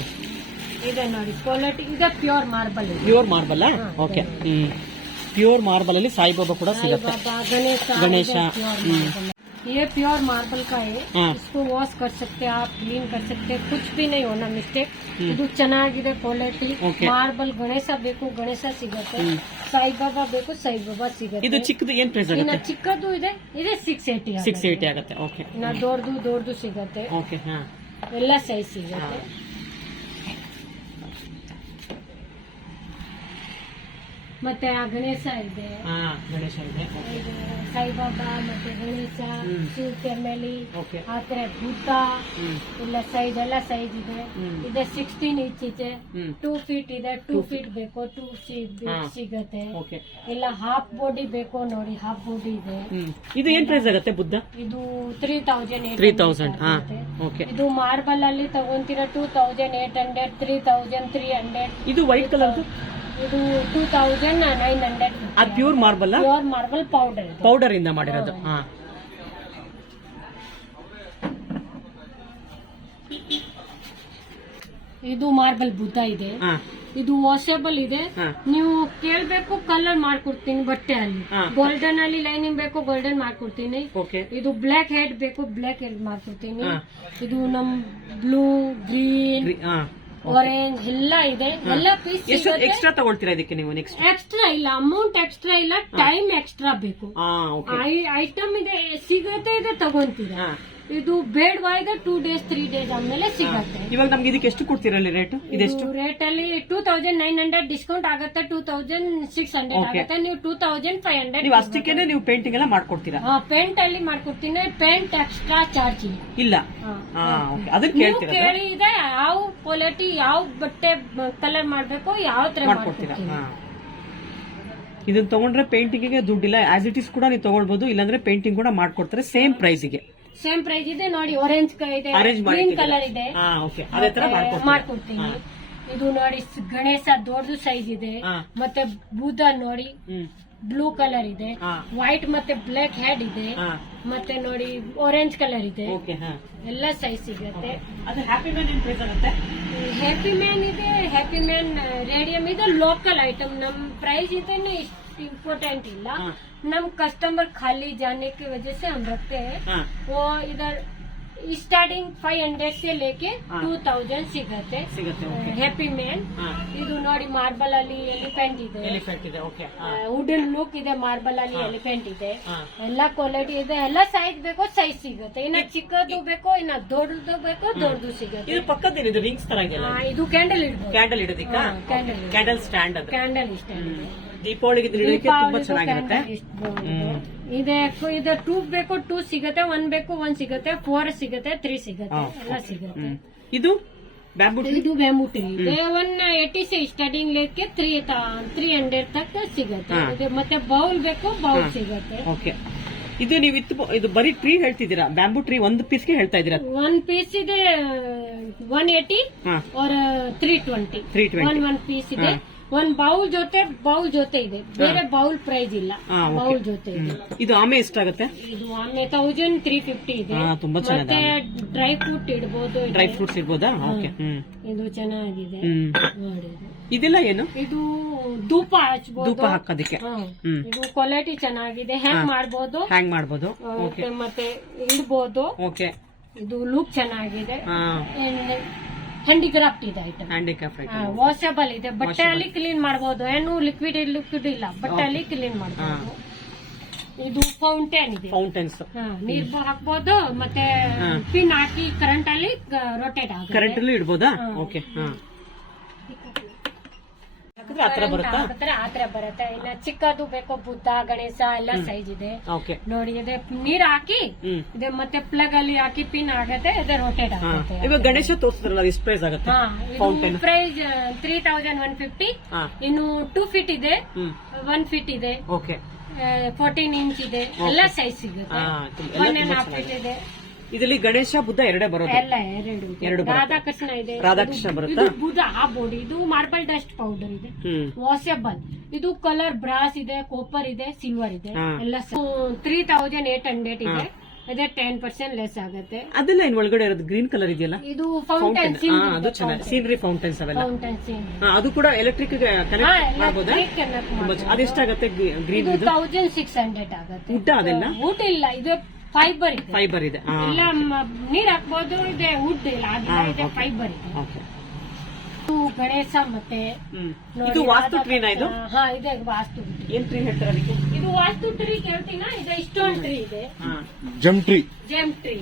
ಇದೆ ನೋಡಿ ಕ್ವಾಲಿಟಿ ಇದೆ pure marble pure marble okay pure marble ಅಲ್ಲಿ ಸಾಯಿಬಾಬಾ ಕೂಡ ಸಿಗುತ್ತೆ. साईं बाबा गणेश गणेश, प्योर हम्म। मार्बल ये प्योर मार्बल का है हाँ। इसको वॉश कर सकते हैं आप क्लीन कर सकते हैं कुछ भी नहीं होना ಮಿಸ್ಟೇಕ್ ಹ್ಮ್. ಇದು ಚೆನ್ನಾಗಿದೆ ಕ್ವಾಲಿಟಿ Okay. ಮಾರ್ಬಲ್ ಗಣೇಶ ಬೇಕು ಗಣೇಶ ಸಿಗುತ್ತೆ ಹ್ಮ್. ಸಾಯಿಬಾಬಾ ಬೇಕು ಸಾಯಿಬಾಬಾ ಸಿಗುತ್ತೆ ಇದು ಚಿಕ್ಕದು ಏನ್ ಪ್ರೈಸ್ ಇನ್ನ ಆಗುತ್ತೆ ಚಿಕ್ಕದು ಇದೆ ಇದೆ ಸಿಕ್ಸ್ ಏಟಿ ಸಿಕ್ಸ್ ಏಯ್ಟಿ ಆಗುತ್ತೆ ಓಕೆ ಇನ್ನ ದೊಡ್ಡದು ದೊಡ್ಡದು ಸಿಗುತ್ತೆ ಓಕೆ ಹಾ ಎಲ್ಲ ಸೈಜ್ ಸಿಗುತ್ತೆ ಮತ್ತೆ ಆ ಗಣೇಶ ಇದೆ. ಹಾ ಗಣೇಶ ಇದೆ ಇದು ಸಾಯಿಬಾಬಾ ಮತ್ತೆ ಗಣೇಶ ಹ್ಮ್. ಶಿವ ಕೆಮ್ಮಲಿ ಓಕೆ ಆತರ ಬುದ್ಧ ಹ್ಮ್. ಇಲ್ಲ ಸೈಜ್ ಎಲ್ಲ ಸೈಜ್ ಇದೆ. ಹ್ಮ್. ಇದೆ ಸಿಕ್ಸ್ಟೀನ್ ಇಂಚ್ ಇದೆ. ಹ್ಮ್. ಟೂ ಫೀಟ್ ಇದೆ ಟೂ ಫೀಟ್ ಬೇಕು ಟೂ ಹಾ. ಸಿಗತ್ತೆ. ಓಕೆ ಇಲ್ಲ ಹಾಫ್ ಬಾಡಿ ಬೇಕು ನೋಡಿ ಹಾಫ್ ಬಾಡಿ ಇದೆ. ಹ್ಮ್. ಇದು ಏನ್ ಪ್ರೈಸ್ ಆಗುತ್ತೆ ಬುದ್ಧ? ಇದು ತ್ರೀ ತೌಸಂಡ್ ತ್ರೀ ತೌಸಂಡ್ ಹಾ. ಓಕೆ ಇದು ಮಾರ್ಬಲ್ ಅಲ್ಲಿ ತಗೊಂತೀರ two thousand eight hundred three thousand three hundred ಇದು ವೈಟ್ ಕಲರ್ ಇದು ಟೂ ತೌಸಂಡ್ ನೈನ್ ಹಂಡ್ರೆಡ್ ಅದು pure marble pure marble powder ಇದೆ. ಪೌಡರ್ ಇಂದ ಮಾಡಿರೋದು. ಹಾ. ಇದು ಮಾರ್ಬಲ್ ಬುದ್ಧ ಇದೆ. ಹಾ. ಇದು ವಾಷಬಲ್ ಇದೆ. ಹಾ. ನೀವು ಕೇಳಬೇಕು ಕಲರ್ ಮಾಡ್ಕೊಡ್ತೀನಿ ಬಟ್ಟೆ ಅಲ್ಲಿ. ಹಾ. ಗೋಲ್ಡನ್ ಅಲ್ಲಿ ಲೈನಿಂಗ್ ಬೇಕು ಗೋಲ್ಡನ್ ಮಾಡ್ಕೊಡ್ತೀನಿ. ಓಕೆ ಇದು ಬ್ಲ್ಯಾಕ್ ಹೆಡ್ ಬೇಕು ಬ್ಲ್ಯಾಕ್ ಹೆಡ್ ಮಾಡ್ಕೊಡ್ತೀನಿ. ಹಾ. ಇದು ನಮ್ ಬ್ಲೂ ಗ್ರೀನ್ ಹಾ. ಆರೆಂಜ್ ಎಲ್ಲ ಇದೆ. ಎಲ್ಲ ಪೀಸ್ ಎಷ್ಟು ಎಕ್ಸ್ಟ್ರಾ ತಗೊಳ್ತೀರಾ ಇದಕ್ಕೆ ನೀವು ನೆಕ್ಸ್ಟ್ ಎಕ್ಸ್ಟ್ರಾ ಇಲ್ಲ ಅಮೌಂಟ್ ಎಕ್ಸ್ಟ್ರಾ ಇಲ್ಲ ಟೈಮ್ ಎಕ್ಸ್ಟ್ರಾ ಬೇಕು. ಐಟಮ್ ಇದೆ ಸಿಗತ್ತೆ ಇದೆ ತಗೊಂತೀರಾ ಇದು ಬೇಡವಾಗ ಟೂ ಡೇಸ್ ತ್ರೀ ಡೇಸ್ ಆದ್ಮೇಲೆ ಸಿಗುತ್ತೆ. ಇವಾಗ ನಮ್ಗೆ ಇದಕ್ಕೆ ಎಷ್ಟು ಕೊಡ್ತೀರಲ್ಲಿ ರೇಟ್ ಇದೆಷ್ಟು? ರೇಟ್ ಅಲ್ಲಿ two thousand nine hundred discount ಆಗುತ್ತೆ ಟೂ ತೌಸಂಡ್ ಸಿಕ್ಸ್ ಹಂಡ್ರೆಡ್ ಆಗುತ್ತೆ. ನೀವು ಟೂ ತೌಸಂಡ್ ಫೈವ್ ಹಂಡ್ರೆಡ್ ನೀವು ಅಷ್ಟಕ್ಕೆ ನೀವು ಪೇಂಟಿಂಗ್ ಎಲ್ಲ ಮಾಡ್ಕೊಡ್ತೀರಾ? ಪೇಂಟ್ ಅಲ್ಲಿ ಮಾಡ್ಕೊಡ್ತೀನಿ ಪೇಂಟ್ ಎಕ್ಸ್ಟ್ರಾ ಚಾರ್ಜ್ ಇಲ್ಲ. ಇಲ್ಲ? ಅದಕ್ಕೆ ಹಾ ಓಕೆ ಅದನ್ನ ನೀವು ಕೇಳ್ತೀರಾ ಕೇಳಿ ಇದೆ ಯಾವ ಕ್ವಾಲಿಟಿ ಯಾವ ಬಟ್ಟೆ ಕಲರ್ ಮಾಡ್ಬೇಕು ಯಾವ ತರ ಮಾಡ್ಕೊಡ್ತೀರಾ? ಇದನ್ನ ತಗೊಂಡ್ರೆ ಪೇಂಟಿಂಗ್ ದುಡ್ಡಿಲ್ಲ ಆಸ್ ಇಟ್ ಇಸ್ ಕೂಡ ನೀವು ತಗೊಳ್ಬಹುದು ಇಲ್ಲಾಂದ್ರೆ ಪೇಂಟಿಂಗ್ ಕೂಡ ಮಾಡ್ಕೊಡ್ತಾರೆ ಸೇಮ್ ಪ್ರೈಸಿಗೆ ಸೇಮ್ ಪ್ರೈಸ್ ಇದೆ ನೋಡಿ ಆರೆಂಜ್ ಇದೆ ಗ್ರೀನ್ ಕಲರ್ ಇದೆ. ಮಾಡ್ಕೊಡ್ತೀನಿ. ಇದು ನೋಡಿ ಗಣೇಶ ದೊಡ್ಡದು ಸೈಜ್ ಇದೆ. ಮತ್ತೆ ಬೂದ ನೋಡಿ ಬ್ಲೂ ಕಲರ್ ಇದೆ. ವೈಟ್ ಮತ್ತೆ ಬ್ಲಾಕ್ ಹೆಡ್ ಇದೆ. ಮತ್ತೆ ನೋಡಿ ಆರೆಂಜ್ ಕಲರ್ ಇದೆ. ಎಲ್ಲ ಸೈಜ್ ಸಿಗುತ್ತೆ. ಅದು ಹ್ಯಾಪಿ ಮ್ಯಾನ್ ಏನ್ ಪ್ರೈಸ್ ಹ್ಯಾಪಿ ಮ್ಯಾನ್ ಇದೆ ಹ್ಯಾಪಿ ಮ್ಯಾನ್ ರೇಡಿಯಂ ಇದೆ ಲೋಕಲ್ ಐಟಮ್ ನಮ್ ಪ್ರೈಸ್ ಇದೆ ಇಷ್ಟು ಇಂಪಾರ್ಟೆಂಟ್ ಇಲ್ಲ. नम कस्टमर खाली जाने की वजह से हम रखते हैं ಹಾ वो इधर स्टार्टिंग फाइव हंड्रेड से लेके हाँ। ಟೂ ತೌಸಂಡ್ ಸಿಗತ್ತೆ ಸಿಗುತ್ತೆ ಓಕೆ ಹ್ಯಾಪಿ ಮ್ಯಾನ್ ಹಾ ಇದು ನೋಡಿ ಮಾರ್ಬಲ್ ಅಲ್ಲಿ ಎಲಿಫೆಂಟ್ ಇದೆ ಎಲಿಫೆಂಟ್ ಇದೆ ಓಕೆ ಹಾ ವುಡನ್ ಲುಕ್ ಇದೆ ಮಾರ್ಬಲ್ ಅಲ್ಲಿ ಹಾ. ಎಲಿಫೆಂಟ್ ಇದೆ ಹಾ ಎಲ್ಲ ಕ್ವಾಲಿಟಿ ಇದೆ ಎಲ್ಲ ಸೈಜ್ ಬೇಕೋ ಸೈಜ್ ಸಿಗುತ್ತೆ ಇನ್ನ ಚಿಕ್ಕದು ಬೇಕೋ ಇನ್ನ ದೊಡ್ಡದು ಬೇಕೋ ದೊಡ್ಡದು ಸಿಗುತ್ತೆ ಇದು ಪಕ್ಕದೇನಿದೆ ರಿಂಗ್ಸ್ ತರ ಇದೆಯಲ್ಲ ಆ, ಇದು ಕ್ಯಾಂಡಲ್ ಇಡ್ಬೋದು ಕ್ಯಾಂಡಲ್ ಇಡೋದಿಕ್ಕ ಹಾ, candle ಇಡು. ಕ್ಯಾಂಡಲ್ ಸ್ಟ್ಯಾಂಡ್ ಅದು ಕ್ಯಾಂಡಲ್ ಇಷ್ಟ ದೀಪಾವಳಿಗೆ ಇದು ಇಡೋದಕ್ಕೆ ತುಂಬಾ ಚೆನ್ನಾಗಿರುತ್ತೆ. ಹ್ಮ್. ಇದೆ ಇದು ಟೂ ಬೇಕು ಟೂ ಸಿಗತ್ತೆ ಒನ್ ಬೇಕು ಒನ್ ಸಿಗುತ್ತೆ ಫೋರ್ ಸಿಗತ್ತೆ ತ್ರೀ ಸಿಗತ್ತೆ ಎಲ್ಲ ಸಿಗುತ್ತೆ. ಇದು ಬ್ಯಾಂಬೂ ಇದು ಬ್ಯಾಂಬೂ ಟ್ರೀ ಇದೆ one eighty starting lake three three hundred ತಕ್ಕ ಸಿಗುತ್ತೆ. ಇದು ಮತ್ತೆ ಬೌಲ್ ಬೇಕು ಬೌಲ್ ಸಿಗತ್ತೆ. ಓಕೆ ಇದು ನೀವು ಇತ್ತು ಇದು ಬರೀ ಟ್ರೀ ಹೇಳ್ತಿದ್ದೀರಾ? ಬ್ಯಾಂಬೂ ಟ್ರೀ ಒಂದು ಪೀಸ್ಗೆ ಹೇಳ್ತಾ ಇದ್ದೀರಾ? ಒನ್ ಪೀಸ್ ಇದೆ ಒನ್ ಏಟಿ और three twenty 320. One one piece ಇದೆ. ಒನ್ ಬೌಲ್ ಜೊತೆ ಬೌಲ್ ಜೊತೆ ಇದೆ. ಬೇರೆ ಬೌಲ್ ಪ್ರೈಸ್ ಇಲ್ಲ. ಹಾ, okay. ಬೌಲ್ ಜೊತೆ ಇದೆ. ಇದು ಆಮೆ ಎಷ್ಟಾಗುತ್ತೆ? ಇದು ಆಮೇಲೆ ತೌಸಂಡ್ ತ್ರೀ ಫಿಫ್ಟಿ ಇದೆ. ಹಾ, ತುಂಬಾ ಮತ್ತೆ ಚೆನ್ನಾಗಿದೆ ಡ್ರೈ ಫ್ರೂಟ್ ಇಡ್ಬೋದು ಇದೆ. ಡ್ರೈ ಫ್ರೂಟ್ಸ್ ಇರ್ಬೋದಾ ಓಕೆ ಹ್ಮ್. ಇದು ಚೆನ್ನಾಗಿದೆ. ಹ್ಮ್. ನೋಡಿ ಇದೆಲ್ಲ ಏನು? ಇದು ಧೂಪ ಹಚ್ಬೋದು. ಧೂಪ ಹಾಕೋದಕ್ಕೆ. ಹಾ. ಹ್ಮ್. ಇದು ಕ್ವಾಲಿಟಿ ಚೆನ್ನಾಗಿದೆ. ಹ್ಯಾಂಗ್ ಮಾಡ್ಬೋದು. ಹ್ಯಾಂಗ್ ಮಾಡ್ಬೋದು. ಓಕೆ. ಮತ್ತೆ ಇಡ್ಬೋದು. ಓಕೆ. ಇದು ಲುಕ್ ಚೆನ್ನಾಗಿದೆ. ಹಾ. ಹ್ಯಾಂಡಿಕ್ರಾಫ್ಟ್ ಇದೆ ಐಟಮ್ ಹ್ಯಾಂಡಿಕ್ಯಾಪ್ ವಾಷಬಲ್ ಇದೆ. ಬಟ್ಟೆಯಲ್ಲಿ ಕ್ಲೀನ್ ಮಾಡಬಹುದು ಏನು ಲಿಕ್ವಿಡ್ ಲಿಕ್ವಿಡ್ ಇಲ್ಲ. ಬಟ್ಟೆಯಲ್ಲಿ ಕ್ಲೀನ್ ಮಾಡಬಹುದು ಇದು ಫೌಂಟೇನ್ ಇದೆ. ಫೌಂಟೇನ್ಸ್ ನೀರ್ ಹಾಕ್ಬೋದು. ಮತ್ತೆ. ಪಿನ್ ಹಾಕಿ ಕರೆಂಟ್ ಅಲ್ಲಿ ರೊಟೇಟ್ ಆಗುತ್ತೆ. ಕರೆಂಟ್ ಅಲ್ಲಿ ಇಡಬಹುದಾ ಓಕೆ ಹಾ. ಹಾಕಿದ್ರೆ ಆತರ ಬರುತ್ತಾ? ಹಾಕಿದ್ರೆ ಆತರ ಬರುತ್ತೆ. ಇಲ್ಲ ಚಿಕ್ಕದು ಬೇಕೋ ಬುದ್ಧ ಗಣೇಶ ಎಲ್ಲ ಸೈಜ್ ಇದೆ ಓಕೆ. ನೋಡಿ ಇದೆ ನೀರ್ ಹಾಕಿ ಹ್ಮ್. ಇದೆ ಮತ್ತೆ ಪ್ಲಗ್ ಅಲ್ಲಿ ಹಾಕಿ ಪಿನ್ ಆಗತ್ತೆ ಇದೆ ರೊಟೇಟ್ ಹಾ. ಆಗುತ್ತೆ. ಇವಾಗ ಗಣೇಶ ತೋರಿಸಿದ್ರಲ್ಲ ಎಷ್ಟು ಪ್ರೈಸ್ ಆಗುತ್ತೆ? ಹಾ fountain price three thousand one fifty ಹಾ. ಇನ್ನು ಟೂ ಫೀಟ್ ಇದೆ. ಹ್ಮ್. ಒನ್ ಫೀಟ್ ಇದೆ. ಓಕೆ. ಫೋರ್ಟೀನ್ ಇಂಚ್ ಇದೆ. ಎಲ್ಲ ಸೈಜ್ ಸಿಗುತ್ತೆ. ಹಾ ತುಂಬ- ಎಲ್ಲ ಒನ್ ಅಂಡ್ ತುಂಬಾ ಹಾಫ್ ಫೀಟ್ ಇದೆ. ಇದರಲ್ಲಿ ಗಣೇಶ ಬುದ್ಧ ಎರಡೇ ಬರುತ್ತೆ ಎಲ್ಲ ಎರಡು ಬರುತ್ತೆ. ರಾಧಾಕೃಷ್ಣ ಇದೆ. ರಾಧಾಕೃಷ್ಣ ಬರುತ್ತೆ ಬರುತ್ತಾ? ಇದು ಬುಧ ಆ ಬೋಡಿ ಇದು ಮಾರ್ಬಲ್ ಡಸ್ಟ್ ಪೌಡರ್ ಇದೆ. ಹ್ಮ್. ವಾಷಬಲ್ ಇದು ಕಲರ್ ಬ್ರಾಸ್ ಇದೆ ಕೋಪರ್ ಇದೆ ಸಿಲ್ವರ್ ಇದೆ. ಹಾ. ಎಲ್ಲ ತ್ರೀ ತೌಸಂಡ್ ಏಟ್ ಹಂಡ್ರೆಡ್ ಇದೆ. ಅದೇ ಟೆನ್ ಪರ್ಸೆಂಟ್ ಲೆಸ್ ಆಗುತ್ತೆ. ಅದೆಲ್ಲ ಇನ್ ಒಳಗಡೆ ಇರೋದು ಗ್ರೀನ್ ಕಲರ್ ಇದೆಯಲ್ಲ? ಇದು ಫೌಂಟೈನ್ ಫೌಂಟೇನ್ ಹಾ ಅದು ಚೆನ್ನಾಗಿ. ಸೀನರಿ ಫೌಂಟೈನ್ಸ್ ಅವೆಲ್ಲ. ಫೌಂಟೇನ್ ಸೀನ್ ಹಾ, ಅದು ಕೂಡ ಎಲೆಕ್ಟ್ರಿಕ್ ಕನೆಕ್ಟ್ ತುಂಬಾ ಚ- ಅದೆಷ್ಟಾಗತ್ತೆ ಗ್ರೀನ್ ಇದು ಇದು? ತೌಸಂಡ್ ಸಿಕ್ಸ್ ಹಂಡ್ರೆಡ್ ಆಗುತ್ತೆ. ಊಟ ಅದೆಲ್ಲ? ವುಡ್ ಇಲ್ಲ. ಇದು ಫೈಬರ್ ಇದೆ. ಫೈಬರ್ ಇದೆ. ಇಲ್ಲ ನೀರ್ ಹಾಕ್ಬೋದು ಇದೆ ವುಡ್ ಇಲ್ಲ. ಅದಿಲ್ಲ ಇದೆ. ಫೈಬರ್ ಇದೆ. ಓಕೆ ಇದು ಗಣೇಶ ಮತ್ತೆ ಇದು ವಾಸ್ತು. ಟ್ರೀನಾ ಇದು? ಹಾ ಇದೆ ವಾಸ್ತು ಟ್ರೀ. ಏನ್ ಟ್ರೀ ಹೇಳ್ತಾರೆ ಅದಕ್ಕೆ? ಇದು ವಾಸ್ತು ಟ್ರೀ ಕೇಳ್ತೀನ? ಇದು ಇಷ್ಟೊಂದು ಟ್ರೀ ಇದೆ. ಹಾ. ಜಮ್ ಟ್ರೀ ಜಮ್ ಟ್ರೀ